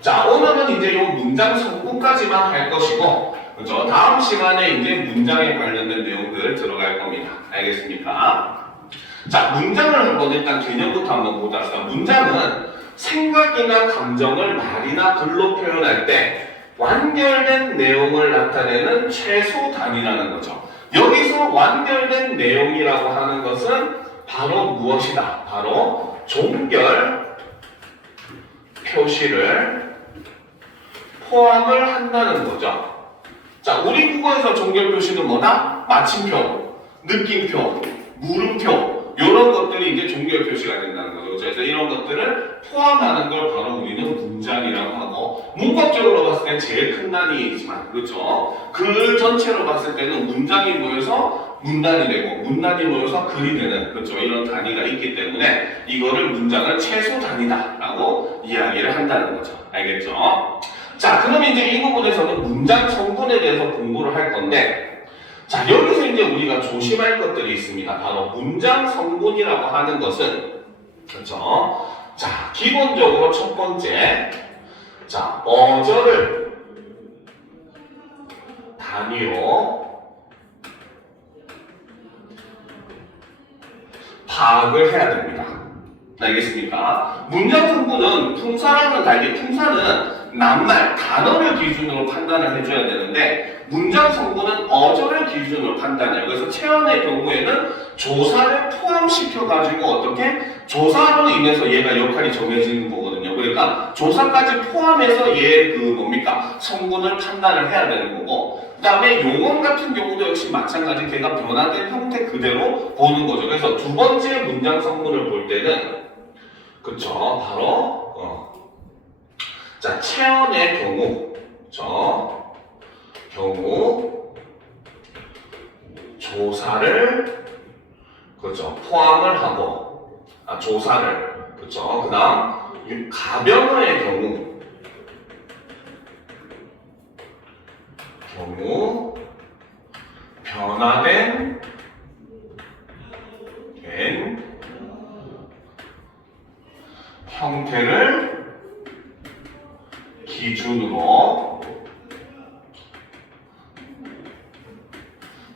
자, 오늘은 이제 이 문장 성분까지만 할 것이고, 그렇죠? 다음 시간에 이제 문장에 관련된 내용들 들어갈 겁니다. 알겠습니까? 자, 문장을 한번 일단 개념부터 한번 보자. 문장은 생각이나 감정을 말이나 글로 표현할 때 완결된 내용을 나타내는 최소 단위라는 거죠. 여기서 완결된 내용이라고 하는 것은 바로 무엇이다? 바로 종결 표시를 포함을 한다는 거죠. 자, 우리 국어에서 종결 표시는 뭐다? 마침표, 느낌표, 물음표 이런 것들이 이제 종결 표시가 된다는 거죠. 그래서 이런 것들을 포함하는 걸 바로 우리는 문장이라고 하고, 문법적으로 봤을 땐 제일 큰 단위이지만, 그렇죠? 글 전체로 봤을 때는 문장이 모여서 문단이 되고, 문단이 모여서 글이 되는, 그렇죠? 이런 단위가 있기 때문에 이거를 문장을 최소 단위다라고 이야기를 한다는 거죠. 알겠죠? 자, 그럼 이제 이 부분에서는 문장 성분에 대해서 공부를 할 건데, 자, 여기서 이제 우리가 조심할 것들이 있습니다. 바로 문장 성분이라고 하는 것은, 그렇죠? 자, 기본적으로 첫 번째, 자, 어절을 단위로 파악을 해야 됩니다. 알겠습니까? 문장 성분은 품사랑은 달리, 품사는 낱말, 단어를 기준으로 판단을 해줘야 되는데, 문장 성분은 어절을 기준으로 판단해요. 그래서 체언의 경우에는 조사를 포함시켜가지고 어떻게? 조사로 인해서 얘가 역할이 정해지는 거거든요. 그러니까 조사까지 포함해서 얘 성분을 판단을 해야 되는 거고, 그 다음에 용언 같은 경우도 역시 마찬가지 걔가 변화된 형태 그대로 보는 거죠. 그래서 두 번째 문장 성분을 볼 때는, 그쵸, 바로 자, 체언의 경우, 조사를, 그렇죠, 포함을 하고, 조사를, 그렇죠, 그 다음 가변어의 경우 변화된 형태를 기준으로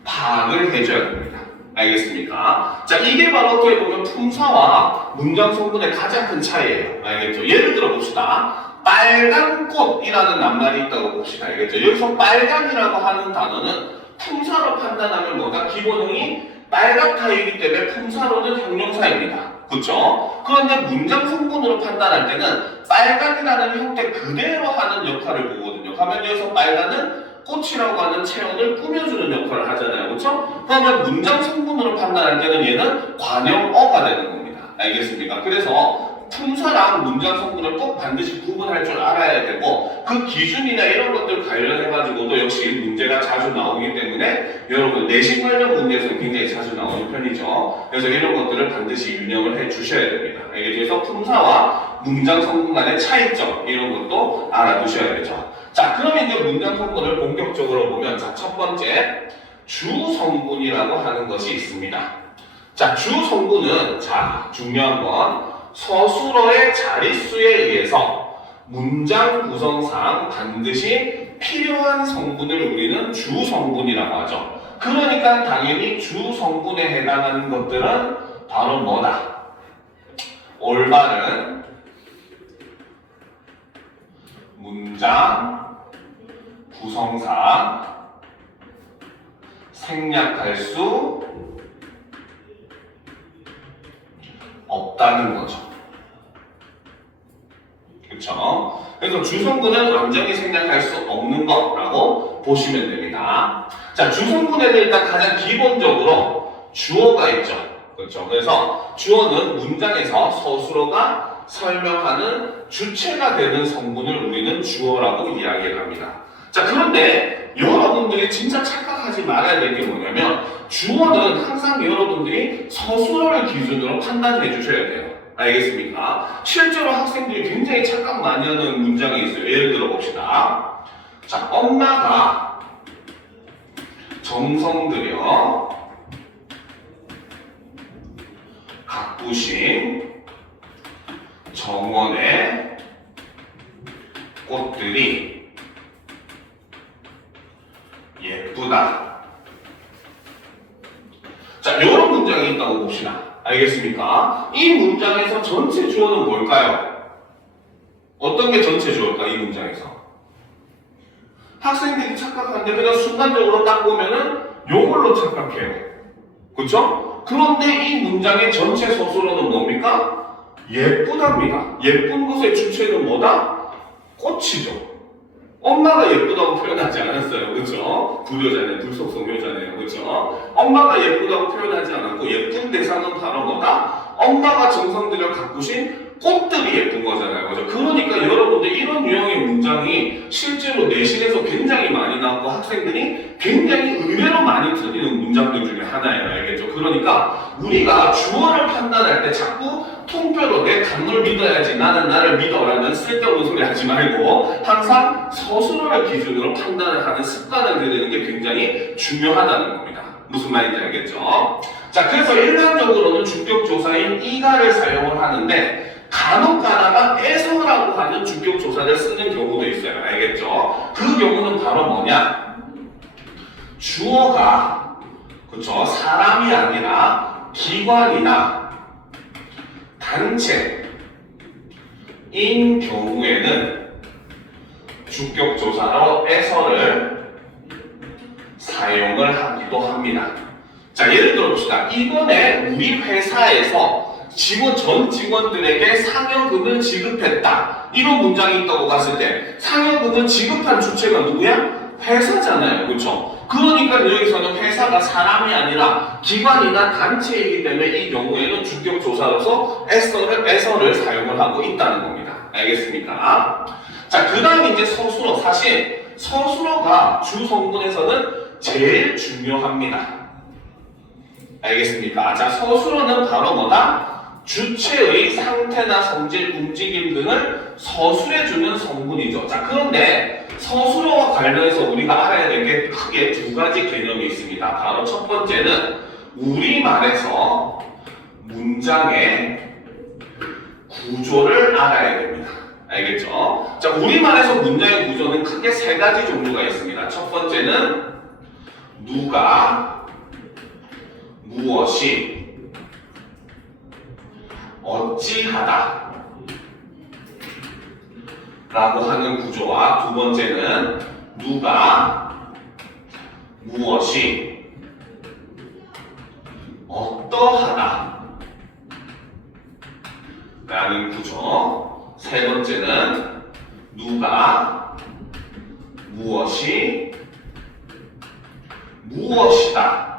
파악을 해줘야 됩니다. 알겠습니까? 자, 이게 바로 어떻게 보면 품사와 문장 성분의 가장 큰 차이예요. 알겠죠? 예를 들어 봅시다. 빨간 꽃이라는 낱말이 있다고 봅시다. 알겠죠? 여기서 빨간이라고 하는 단어는 품사로 판단하면 뭐다? 기본형이 빨갛다이기 때문에 품사로는 형용사입니다. 그렇죠? 그런데 문장 성분으로 판단할 때는 빨간이라는 형태 그대로 하는 역할을 보거든요. 가면 여기서 빨간은 꽃이라고 하는 체온을 꾸며주는 역할을 하잖아요. 그렇죠? 그러면 문장 성분으로 판단할 때는 얘는 관형어가 되는 겁니다. 알겠습니까? 그래서 품사랑 문장 성분을 꼭 반드시 구분할 줄 알아야 되고, 그 기준이나 이런 것들 관련해가지고도 역시 문제가 자주 나오기 때문에 여러분 내신 관련 문제에서 굉장히 자주 나오는 편이죠. 그래서 이런 것들을 반드시 유념을 해 주셔야 됩니다. 그래서 품사와 문장 성분 간의 차이점 이런 것도 알아두셔야 되죠. 자, 그러면 이제 문장 성분을 본격적으로 보면, 자, 첫 번째 주 성분이라고 하는 것이 있습니다. 자, 주 성분은, 자, 중요한 건 서술어의 자릿수에 의해서 문장 구성상 반드시 필요한 성분을 우리는 주 성분이라고 하죠. 그러니까 당연히 주 성분에 해당하는 것들은 바로 뭐다? 올바른 문장 구성상 생략할 수 없다는 거죠. 그렇죠? 그래서 주성분은 완전히 생략할 수 없는 거라고 보시면 됩니다. 자, 주성분에는 일단 가장 기본적으로 주어가 있죠. 그렇죠? 그래서 주어는 문장에서 서술어가 설명하는 주체가 되는 성분을 우리는 주어라고 이야기를 합니다. 자, 그런데 여러분들이 진짜 착각하지 말아야 될 게 뭐냐면, 주어는 항상 여러분들이 서술어를 기준으로 판단해 주셔야 돼요. 알겠습니까? 실제로 학생들이 굉장히 착각 많이 하는 문장이 있어요. 예를 들어 봅시다. 자, 엄마가 정성 들여 가꾸신 정원의 꽃들이 예쁘다. 자, 이런 문장이 있다고 봅시다. 알겠습니까? 이 문장에서 전체 주어는 뭘까요? 어떤 게 전체 주어일까? 이 문장에서 학생들이 착각하는데 그냥 순간적으로 딱 보면은 요걸로 착각해요. 그쵸? 그런데 이 문장의 전체 서술어는 뭡니까? 예쁘답니다. 예쁜 것의 주체는 뭐다? 꽃이죠. 엄마가 예쁘다고 표현하지 않았어요. 그쵸? 불효자네요. 불속성효자네요. 그쵸? 엄마가 예쁘다고 표현하지 않았고 예쁜 대상은 바로 뭐다? 엄마가 정성 들여 가꾸신 꽃들이 예쁜 거잖아요. 그죠? 그러니까 여러분들 이런 유형의 문장이 실제로 내신에서 굉장히 많이 나오고 학생들이 굉장히 의외로 많이 틀리는 문장들 중에 하나예요. 알겠죠? 그러니까 우리가 주어를 판단할 때 자꾸 통뼈로 내 감을 믿어야지 나는 나를 믿어라는 쓸데없는 소리 하지 말고 항상 서술어를 기준으로 판단을 하는 습관을 들이는 게 굉장히 중요하다는 겁니다. 무슨 말인지 알겠죠? 자, 그래서 일반적으로는 주격조사인 이가를 사용을 하는데 간혹 가다가 에서라고 하는 주격조사를 쓰는 경우도 있어요. 알겠죠? 그 경우는 바로 뭐냐? 주어가 그쵸? 사람이 아니라 기관이나 단체인 경우에는 주격조사로 에서를 사용을 하기도 합니다. 자, 예를 들어봅시다. 이번에 우리 회사에서 전 직원들에게 상여금을 지급했다. 이런 문장이 있다고 봤을 때 상여금을 지급한 주체가 누구야? 회사잖아요. 그렇죠? 그러니까 여기서는 회사가 사람이 아니라 기관이나 단체이기 때문에 이 경우에는 주격조사로서 에서를 사용을 하고 있다는 겁니다. 알겠습니까? 자, 그 다음 이제 서술어. 사실 서술어가 주성분에서는 제일 중요합니다. 알겠습니까? 자, 서술어는 바로 뭐다? 주체의 상태나 성질, 움직임 등을 서술해주는 성분이죠. 자, 그런데 서술어와 관련해서 우리가 알아야 될 게 크게 두 가지 개념이 있습니다. 바로 첫 번째는 우리말에서 문장의 구조를 알아야 됩니다. 알겠죠? 자, 우리말에서 문장의 구조는 크게 세 가지 종류가 있습니다. 첫 번째는 누가, 무엇이, 어찌하다 라고 하는 구조와 두 번째는 누가, 무엇이, 어떠하다 라는 구조. 세 번째는 누가, 무엇이, 무엇이다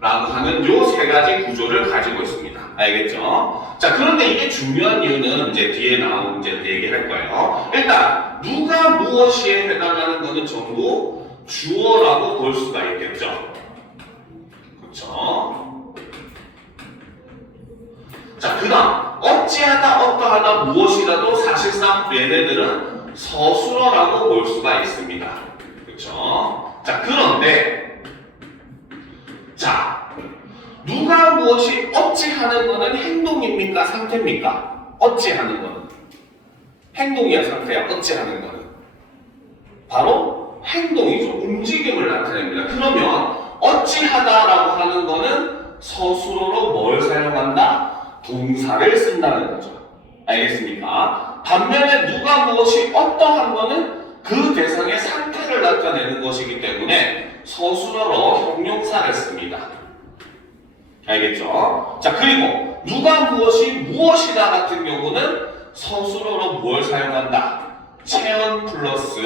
라고 하는 요 세 가지 구조를 가지고 있습니다. 알겠죠? 자, 그런데 이게 중요한 이유는 이제 뒤에 나오는 이제 얘기할 거예요. 일단 누가 무엇이에 해당하는 것은 전부 주어라고 볼 수가 있겠죠. 그렇죠? 자, 그 다음 어찌하다, 어떠하다, 무엇이라도 사실상 얘네들은 서술어라고 볼 수가 있습니다. 그렇죠? 자, 그런데 자, 누가 무엇이 어찌하는 것은 행동입니까? 상태입니까? 어찌하는 것은 행동이야, 상태야? 어찌하는 것은 바로 행동이죠. 움직임을 나타냅니다. 그러면 어찌하다라고 하는 것은 서술어로 뭘 사용한다? 동사를 쓴다는 거죠. 알겠습니까? 반면에 누가 무엇이 어떠한 것은 그 대상의 상태를 나타내는 것이기 때문에 서술어로 형용사를 씁니다. 알겠죠? 자, 그리고 누가 무엇이 무엇이다 같은 경우는 서술어로 뭘 사용한다? 체언 플러스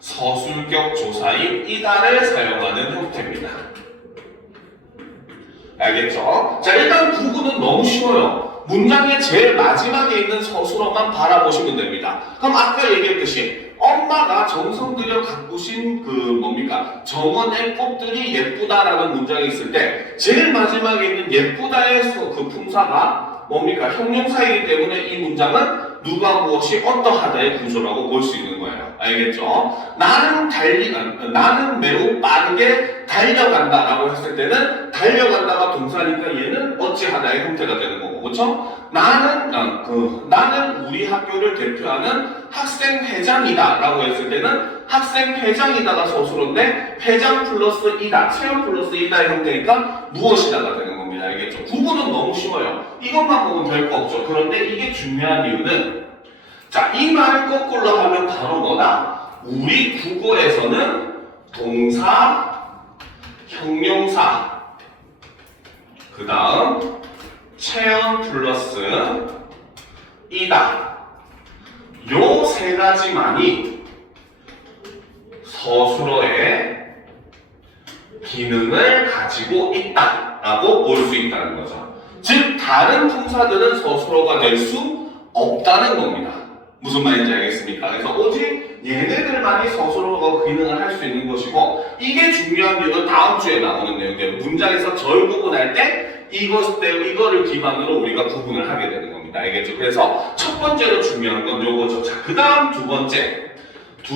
서술격 조사인 이다를 사용하는 형태입니다. 알겠죠? 자, 일단 구구는 너무 쉬워요. 문장의 제일 마지막에 있는 서술어만 바라보시면 됩니다. 그럼 아까 얘기했듯이 엄마가 정성 들여 가꾸신 정원의 꽃들이 예쁘다라는 문장이 있을 때 제일 마지막에 있는 예쁘다의 그 품사가 뭡니까? 형용사이기 때문에 이 문장은 누가 무엇이 어떠하다의 구조라고 볼 수 있는 거예요. 알겠죠? 나는 매우 빠르게 달려간다라고 했을 때는 달려간다가 동사니까 얘는 어찌하다의 형태가 되는 거고, 그렇죠? 나는 우리 학교를 대표하는 학생회장이다라고 했을 때는 학생회장이다가 서술어인데 회장 플러스 이다, 체험 플러스 이다의 형태니까 무엇이다가 되는 겁니다. 알겠죠? 구분은 너무 쉬워요. 이것만 보면 될 거 없죠. 그런데 이게 중요한 이유는 자, 이 말을 거꾸로 하면 바로 뭐다? 우리 국어에서는 동사, 형용사, 그 다음 체험 플러스 이다. 요 세 가지만이 서술어의 기능을 가지고 있다라고 볼 수 있다는 거죠. 즉 다른 품사들은 서술어가 될 수 없다는 겁니다. 무슨 말인지 알겠습니까? 그래서 오직 얘네들만이 서술어가 기능을 할 수 있는 것이고, 이게 중요한 이유는 다음 주에 나오는 내용들, 문장에서 절 구분할 때 이거를 기반으로 우리가 구분을 하게 되는 겁니다. 알겠죠? 그래서 첫 번째로 중요한 건 요거죠. 자, 그 다음 두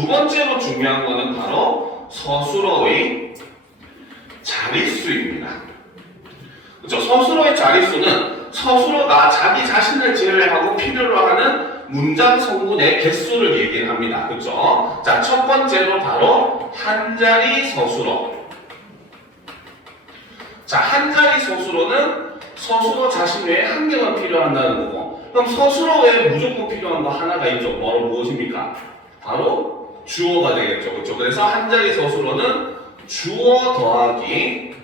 번째로 중요한 거는 바로 서술어의 자릿수입니다. 그렇죠? 서술어의 자릿수는 서술어가 자기 자신을 제외하고 필요로 하는 문장 성분의 개수를 얘기합니다. 그렇죠? 자, 첫 번째로 바로 한자리 서술어. 자, 한자리 서술어는 서술어 자신 외에 한 개만 필요한다는 거고, 그럼 서술어 외에 무조건 필요한 거 하나가 있죠. 바로 무엇입니까? 바로 주어가 되겠죠. 그렇죠? 그래서 한자리 서술어는 주어 더하기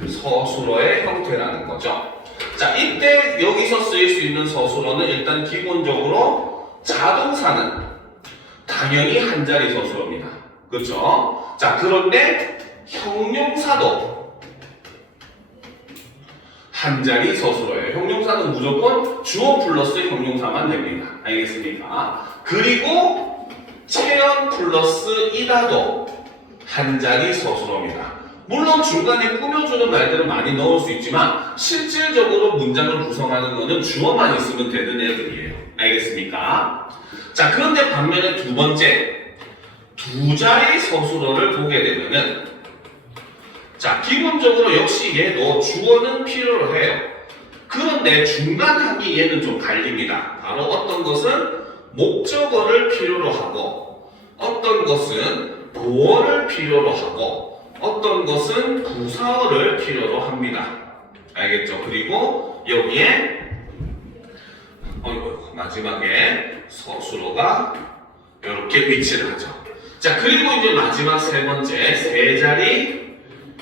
서술어의 형태라는 거죠. 자, 이때 여기서 쓰일 수 있는 서술어는 일단 기본적으로 자동사는 당연히 한자리 서술어입니다. 그렇죠? 자, 그런데 형용사도 한자리 서술어예요. 형용사는 무조건 주어 플러스 형용사만 됩니다. 알겠습니까? 그리고 체험 플러스 이다도 한자리 서술어입니다. 물론 중간에 꾸며주는 말들은 많이 넣을 수 있지만 실질적으로 문장을 구성하는 것은 주어만 있으면 되는 애들이에요. 알겠습니까? 자, 그런데 반면에 두 번째, 두 자리 서술어를 보게 되면은, 자, 기본적으로 역시 얘도 주어는 필요로 해요. 그런데 중간 항이 얘는 좀 갈립니다. 바로 어떤 것은 목적어를 필요로 하고, 어떤 것은 보어를 필요로 하고, 어떤 것은 부사어를 필요로 합니다. 알겠죠? 그리고 여기에 마지막에 서술어가 이렇게 위치를 하죠. 자, 그리고 이제 마지막 세 번째, 세 자리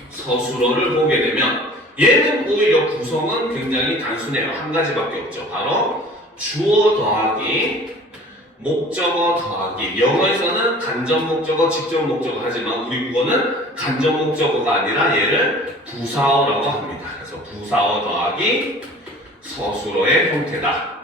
서술어를 보게 되면 얘는 오히려 구성은 굉장히 단순해요. 한 가지밖에 없죠. 바로 주어 더하기 목적어 더하기. 영어에서는 간접 목적어, 직접 목적어 하지만 우리 국어는 간접 목적어가 아니라 얘를 부사어라고 합니다. 그래서 부사어 더하기 서술어의 형태다.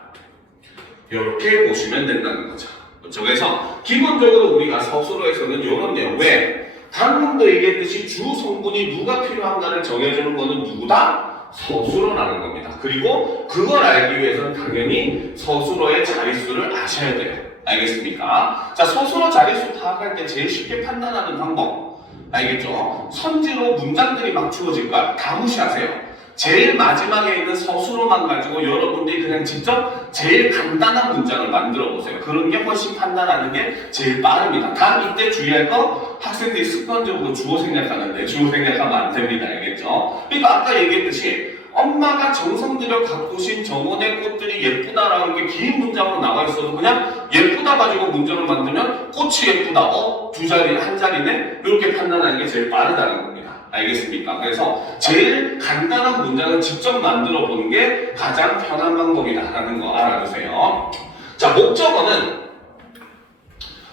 이렇게 보시면 된다는 거죠. 그렇죠? 그래서 기본적으로 우리가 서술어에서는 이런 내용, 왜? 방금도 얘기했듯이 주 성분이 누가 필요한가를 정해주는 것은 누구다? 서술어라는 겁니다. 그리고 그걸 알기 위해서는 당연히 서술어의 자릿수를 아셔야 돼요. 알겠습니까? 자, 서술어 자릿수 파악할 때 제일 쉽게 판단하는 방법 알겠죠? 선지로 문장들이 막 주어질 거야. 다 무시하세요. 제일 마지막에 있는 서술어만 가지고 여러분들이 그냥 직접 제일 간단한 문장을 만들어 보세요. 그런 게 훨씬 판단하는 게 제일 빠릅니다. 단 이때 주의할 거, 학생들이 습관적으로 주어 생략하는데 주어 생략하면 안 됩니다. 알겠죠? 그러니까 아까 얘기했듯이 엄마가 정성 들여 가꾸신 정원의 꽃들이 예쁘다라는 게 긴 문장으로 나와 있어도 그냥 예쁘다 가지고 문장을 만들면 꽃이 예쁘다, 두 자리, 한 자리네? 이렇게 판단하는 게 제일 빠르다는 겁니다. 알겠습니까? 그래서 제일 간단한 문장을 직접 만들어 보는 게 가장 편한 방법이다라는 거 알아두세요. 자, 목적어는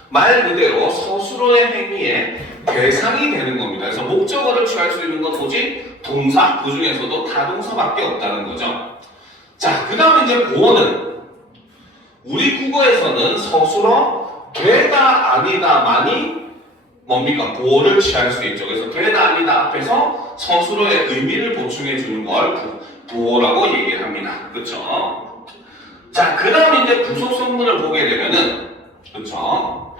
말 그대로 서술어의 행위의 대상이 되는 겁니다. 그래서 목적어를 취할 수 있는 건 오직 동사, 그 중에서도 타동사밖에 없다는 거죠. 자, 그 다음에 이제 보어는 우리 국어에서는 서술어 되다 아니다만이 뭡니까? 보어를 취할 수 있죠. 그래서 되다 아니다 앞에서 서술어의 의미를 보충해 주는 걸 보어라고 얘기를 합니다. 그렇죠? 자, 그 다음 이제 부속 성분을 보게 되면은, 그쵸?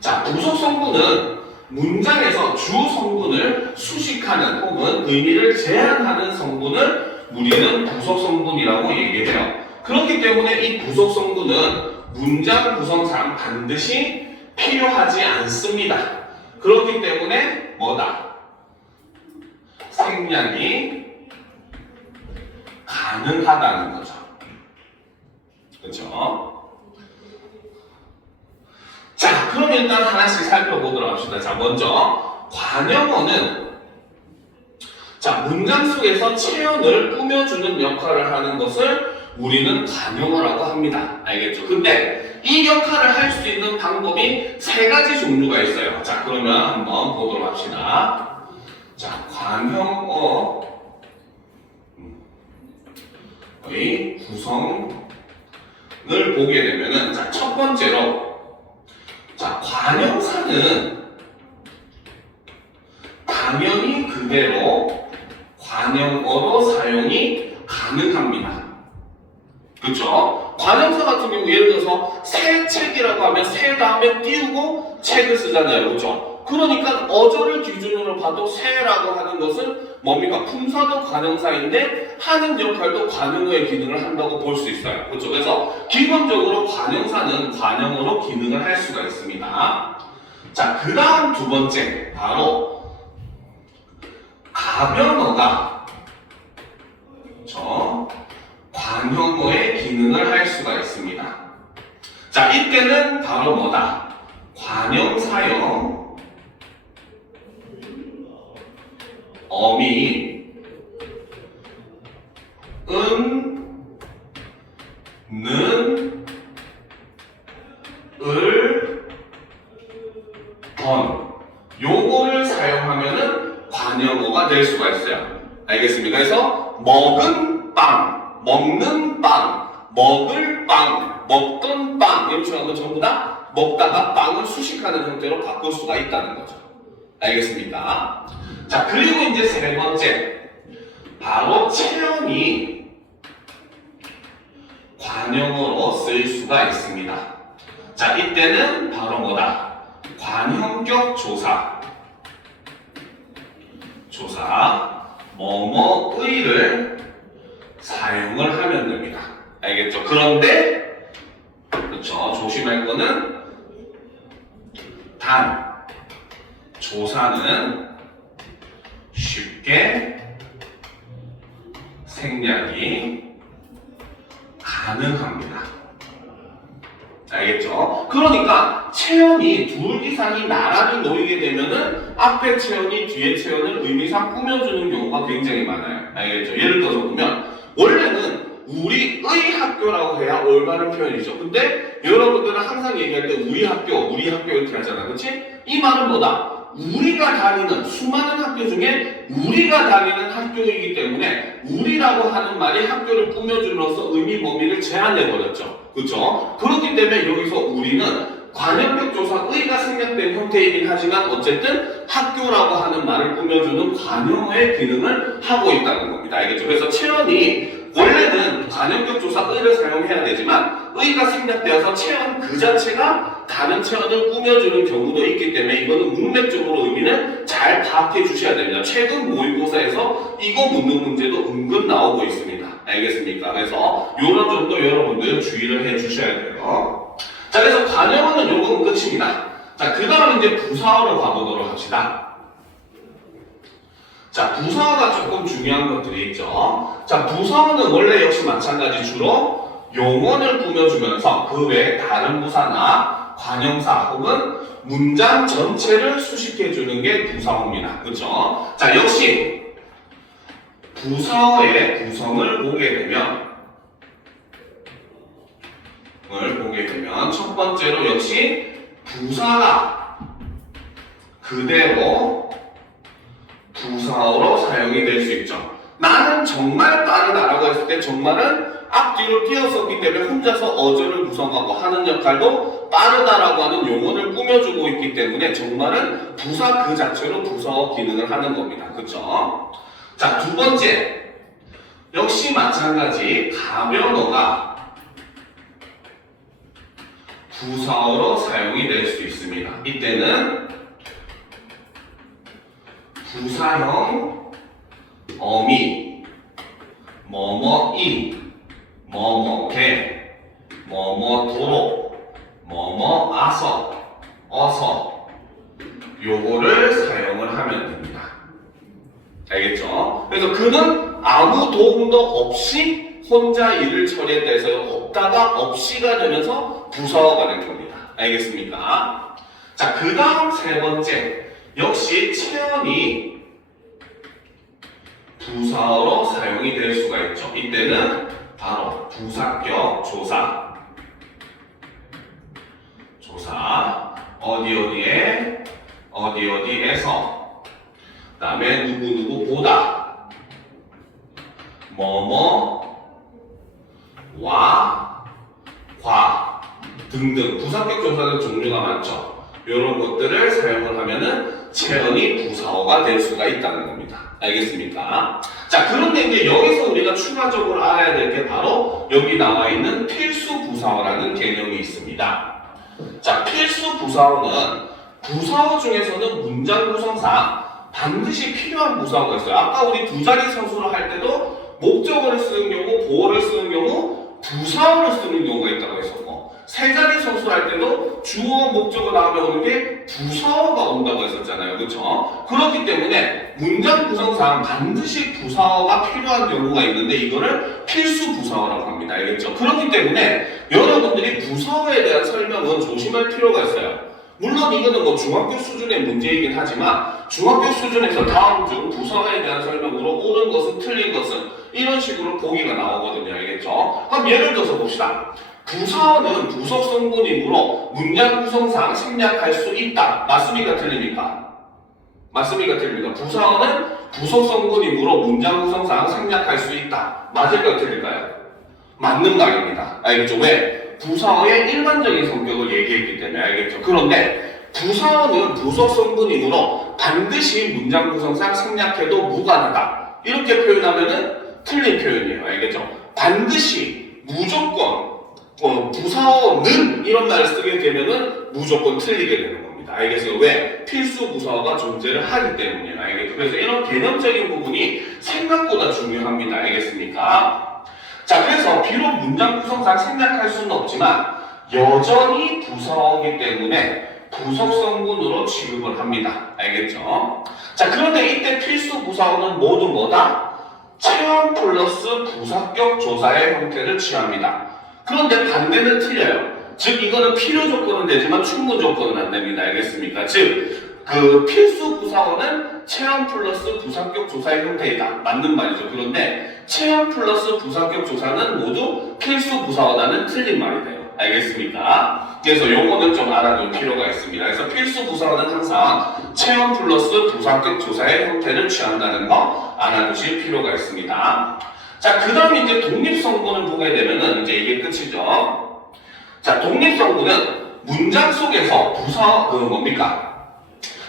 자, 부속 성분은 문장에서 주 성분을 수식하는 혹은 의미를 제한하는 성분을 우리는 부속 성분이라고 얘기해요. 그렇기 때문에 이 부속 성분은 문장 구성상 반드시 필요하지 않습니다. 그렇기 때문에 뭐다? 생략이 가능하다는 거죠. 그렇죠? 자, 그럼 일단 하나씩 살펴보도록 합시다. 자, 먼저 관형어는 자, 문장 속에서 체언을 꾸며주는 역할을 하는 것을 우리는 관형어라고 합니다. 알겠죠? 근데 이 역할을 할 수 있는 방법이 세 가지 종류가 있어요. 자, 그러면 한번 보도록 합시다. 자, 관형어의 구성을 보게 되면은, 자, 첫 번째로, 자, 관형사는 당연히 그대로 관형어로 사용이 가능합니다. 그렇죠? 관형사 같은 경우 예를 들어서 새 책이라고 하면 새 다음에 띄우고 책을 쓰잖아요. 그렇죠? 그러니까 어조를 기준으로 봐도 새라고 하는 것은 뭡니까? 품사도 관형사인데 하는 역할도 관형어의 기능을 한다고 볼 수 있어요. 그렇죠? 그래서 기본적으로 관형사는 관형어로 기능을 할 수가 있습니다. 자, 그 다음 두 번째 바로 가변어가 그렇죠? 관형어의 기능을 할 수가 있습니다. 자, 이때는 바로 뭐다? 관형사형 어미 는 을 요거를 사용하면은 관형어가 될 수가 있어요. 알겠습니까? 그래서 먹은 빵, 먹는 빵, 먹을 빵, 먹던 빵 이런 식으로 전부 다 먹다가 빵을 수식하는 형태로 바꿀 수가 있다는 거죠. 알겠습니까? 자, 그리고 이제 세 번째 바로 체형이 관형어로 쓸 수가 있습니다. 자, 이때는 바로 뭐다? 관형격 조사 뭐뭐의를 사용을 하면 됩니다. 알겠죠? 그런데 그렇죠? 조심할 거는 단 조사는 쉽게 생략이 가능합니다. 알겠죠? 그러니까 체언이 둘 이상이 나란히 놓이게 되면은 앞에 체언이 뒤에 체언을 의미상 꾸며주는 경우가 굉장히 많아요. 알겠죠? 예를 들어서 보면 원래는 우리의 학교라고 해야 올바른 표현이죠. 근데 여러분들은 항상 얘기할 때 우리 학교 이렇게 하잖아. 그렇지? 이 말은 뭐다? 우리가 다니는 수많은 학교 중에 우리가 다니는 학교이기 때문에 우리라고 하는 말이 학교를 꾸며줌으로써 의미 범위를 제한해버렸죠. 그렇죠? 그렇기 때문에 여기서 우리는 관형격 조사 의가 생략된 형태이긴 하지만 어쨌든 학교라고 하는 말을 꾸며주는 관형어의 기능을 하고 있다는 겁니다. 알겠죠? 그래서 체언이 원래는 관형격 조사 의를 사용해야 되지만 의가 생략되어서 체언 그 자체가 다른 체언을 꾸며주는 경우도 있기 때문에 이거는 문맥적으로 의미는 잘 파악해 주셔야 됩니다. 최근 모의고사에서 이거 묻는 문제도 은근 나오고 있습니다. 알겠습니까? 그래서 이런 점도 여러분들 주의를 해 주셔야 돼요. 자, 그래서 관형어는 요건 끝입니다. 자, 그 다음 이제 부사어로 가보도록 합시다. 자, 부사어가 조금 중요한 것들이 있죠. 자, 부사어는 원래 역시 마찬가지 주로 용언을 꾸며주면서 그 외에 다른 부사나 관형사 혹은 문장 전체를 수식해주는 게 부사어입니다. 그렇죠? 자, 역시 부사어의 구성을 보게 되면 첫 번째로 역시 부사가 그대로 부사어로 사용이 될 수 있죠. 나는 정말 빠르다라고 했을 때 정말은 앞뒤로 뛰었었기 때문에 혼자서 어조를 구성하고 하는 역할도 빠르다라고 하는 용어를 꾸며주고 있기 때문에 정말은 부사 그 자체로 부사어 기능을 하는 겁니다. 그렇죠? 자, 두 번째 역시 마찬가지 가변어가 부사어로 사용이 될 수 있습니다. 이때는 부사형 어미, 뭐뭐이, 뭐뭐개, 뭐뭐도로, 뭐뭐아서, 어서 요거를 사용을 하면 됩니다. 알겠죠? 그래서 그는 아무 도움도 없이 혼자 일을 처리했다 해서 없다가 없이가 되면서 부사어가 된 겁니다. 알겠습니까? 자, 그 다음 세 번째. 역시 체언이 부사어로 사용이 될 수가 있죠. 이때는 바로 부사격 조사. 어디어디에, 어디어디에서. 그 다음에 누구누구보다. 와, 과 등등 부사격 조사는 종류가 많죠. 이런 것들을 사용을 하면은 체언이 부사어가 될 수가 있다는 겁니다. 알겠습니까? 자, 그런데 이제 여기서 우리가 추가적으로 알아야 될 게 바로 여기 나와 있는 필수 부사어라는 개념이 있습니다. 자, 필수 부사어는 부사어 중에서는 문장 구성상 반드시 필요한 부사어가 있어요. 아까 우리 두 자리 선수를 할 때도 목적어를 쓰는 경우, 보어를 쓰는 경우, 부사어를 쓰는 경우가 있다고 했었고, 세 자리 선수를 할 때도 주어, 목적어 다음에 오는 게 부사어가 온다고 했었잖아요. 그렇죠? 그렇기 때문에 문장 구성상 반드시 부사어가 필요한 경우가 있는데 이거를 필수 부사어라고 합니다. 알겠죠? 그렇기 때문에 여러분들이 부사어에 대한 설명은 조심할 필요가 있어요. 물론 이거는 뭐 중학교 수준의 문제이긴 하지만 중학교 수준에서 다음 중 부사어에 대한 설명으로 옳은 것은 틀린 것은 이런 식으로 보기가 나오거든요. 알겠죠? 그럼 예를 들어서 봅시다. 부사어는 부속 성분이므로 문장 구성상 생략할 수 있다. 맞습니까? 틀립니까? 맞습니까? 틀립니까? 부사어는 부속 성분이므로 문장 구성상 생략할 수 있다. 맞을까요? 틀릴까요? 맞는 말입니다. 알겠죠? 왜? 부사어의 일반적인 성격을 얘기했기 때문에. 알겠죠? 그런데 부사어는 부속 성분이므로 반드시 문장 구성상 생략해도 무관하다. 이렇게 표현하면은 틀린 표현이에요. 알겠죠? 반드시, 무조건, 부사어는 이런 말을 쓰게 되면은 무조건 틀리게 되는 겁니다. 알겠어요? 왜? 필수 부사어가 존재를 하기 때문이에요. 알겠죠? 그래서 이런 개념적인 부분이 생각보다 중요합니다. 알겠습니까? 자, 그래서 비록 문장 구성상 생략할 수는 없지만 여전히 부사어이기 때문에 부속 성분으로 취급을 합니다. 알겠죠? 자, 그런데 이때 필수 부사어는 모두 뭐다? 체험 플러스 부사격 조사의 형태를 취합니다. 그런데 반대는 틀려요. 즉 이거는 필요 조건은 되지만 충분 조건은 안 됩니다. 알겠습니까? 즉 그 필수 부사어는 체험 플러스 부사격 조사의 형태이다. 맞는 말이죠. 그런데 체험 플러스 부사격 조사는 모두 필수 부사어다는 틀린 말이 돼요. 알겠습니까? 그래서 요거는 좀 알아둘 필요가 있습니다. 그래서 필수 부사어는 항상 체험 플러스 부사격 조사의 형태를 취한다는 거 알아두실 필요가 있습니다. 자, 그 다음 이제 독립성분을 보게 되면은 이제 이게 끝이죠. 자, 독립성분은 문장 속에서 뭡니까?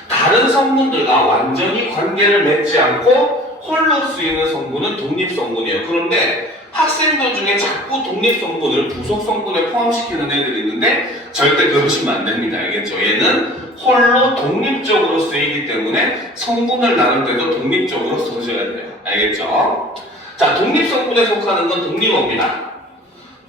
다른 성분들과 완전히 관계를 맺지 않고 홀로 쓰이는 성분은 독립성분이에요. 그런데 학생들 중에 자꾸 독립성분을 부속성분에 포함시키는 애들이 있는데 절대 그러시면 안 됩니다. 알겠죠? 얘는 홀로 독립적으로 쓰이기 때문에 성분을 나눌 때도 독립적으로 써줘야 돼요. 알겠죠? 자, 독립성분에 속하는 건 독립어입니다.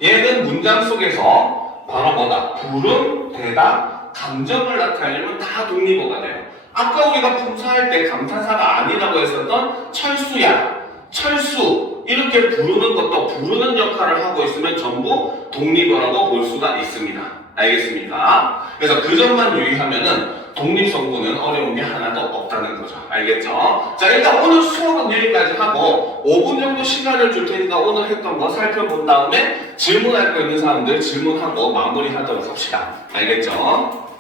얘는 문장 속에서 바로 뭐다? 불음, 대답, 감정을 나타내려면 다 독립어가 돼요. 아까 우리가 품사할 때 감탄사가 아니라고 했었던 철수야, 철수 이렇게 부르는 것도 부르는 역할을 하고 있으면 전부 독립어라고 볼 수가 있습니다. 알겠습니까? 그래서 그 점만 유의하면은 독립성분은 어려운 게 하나도 없다는 거죠. 알겠죠? 자, 일단 오늘 수업은 여기까지 하고 5분 정도 시간을 줄 테니까 오늘 했던 거 살펴본 다음에 질문할 거 있는 사람들 질문하고 마무리하도록 합시다. 알겠죠?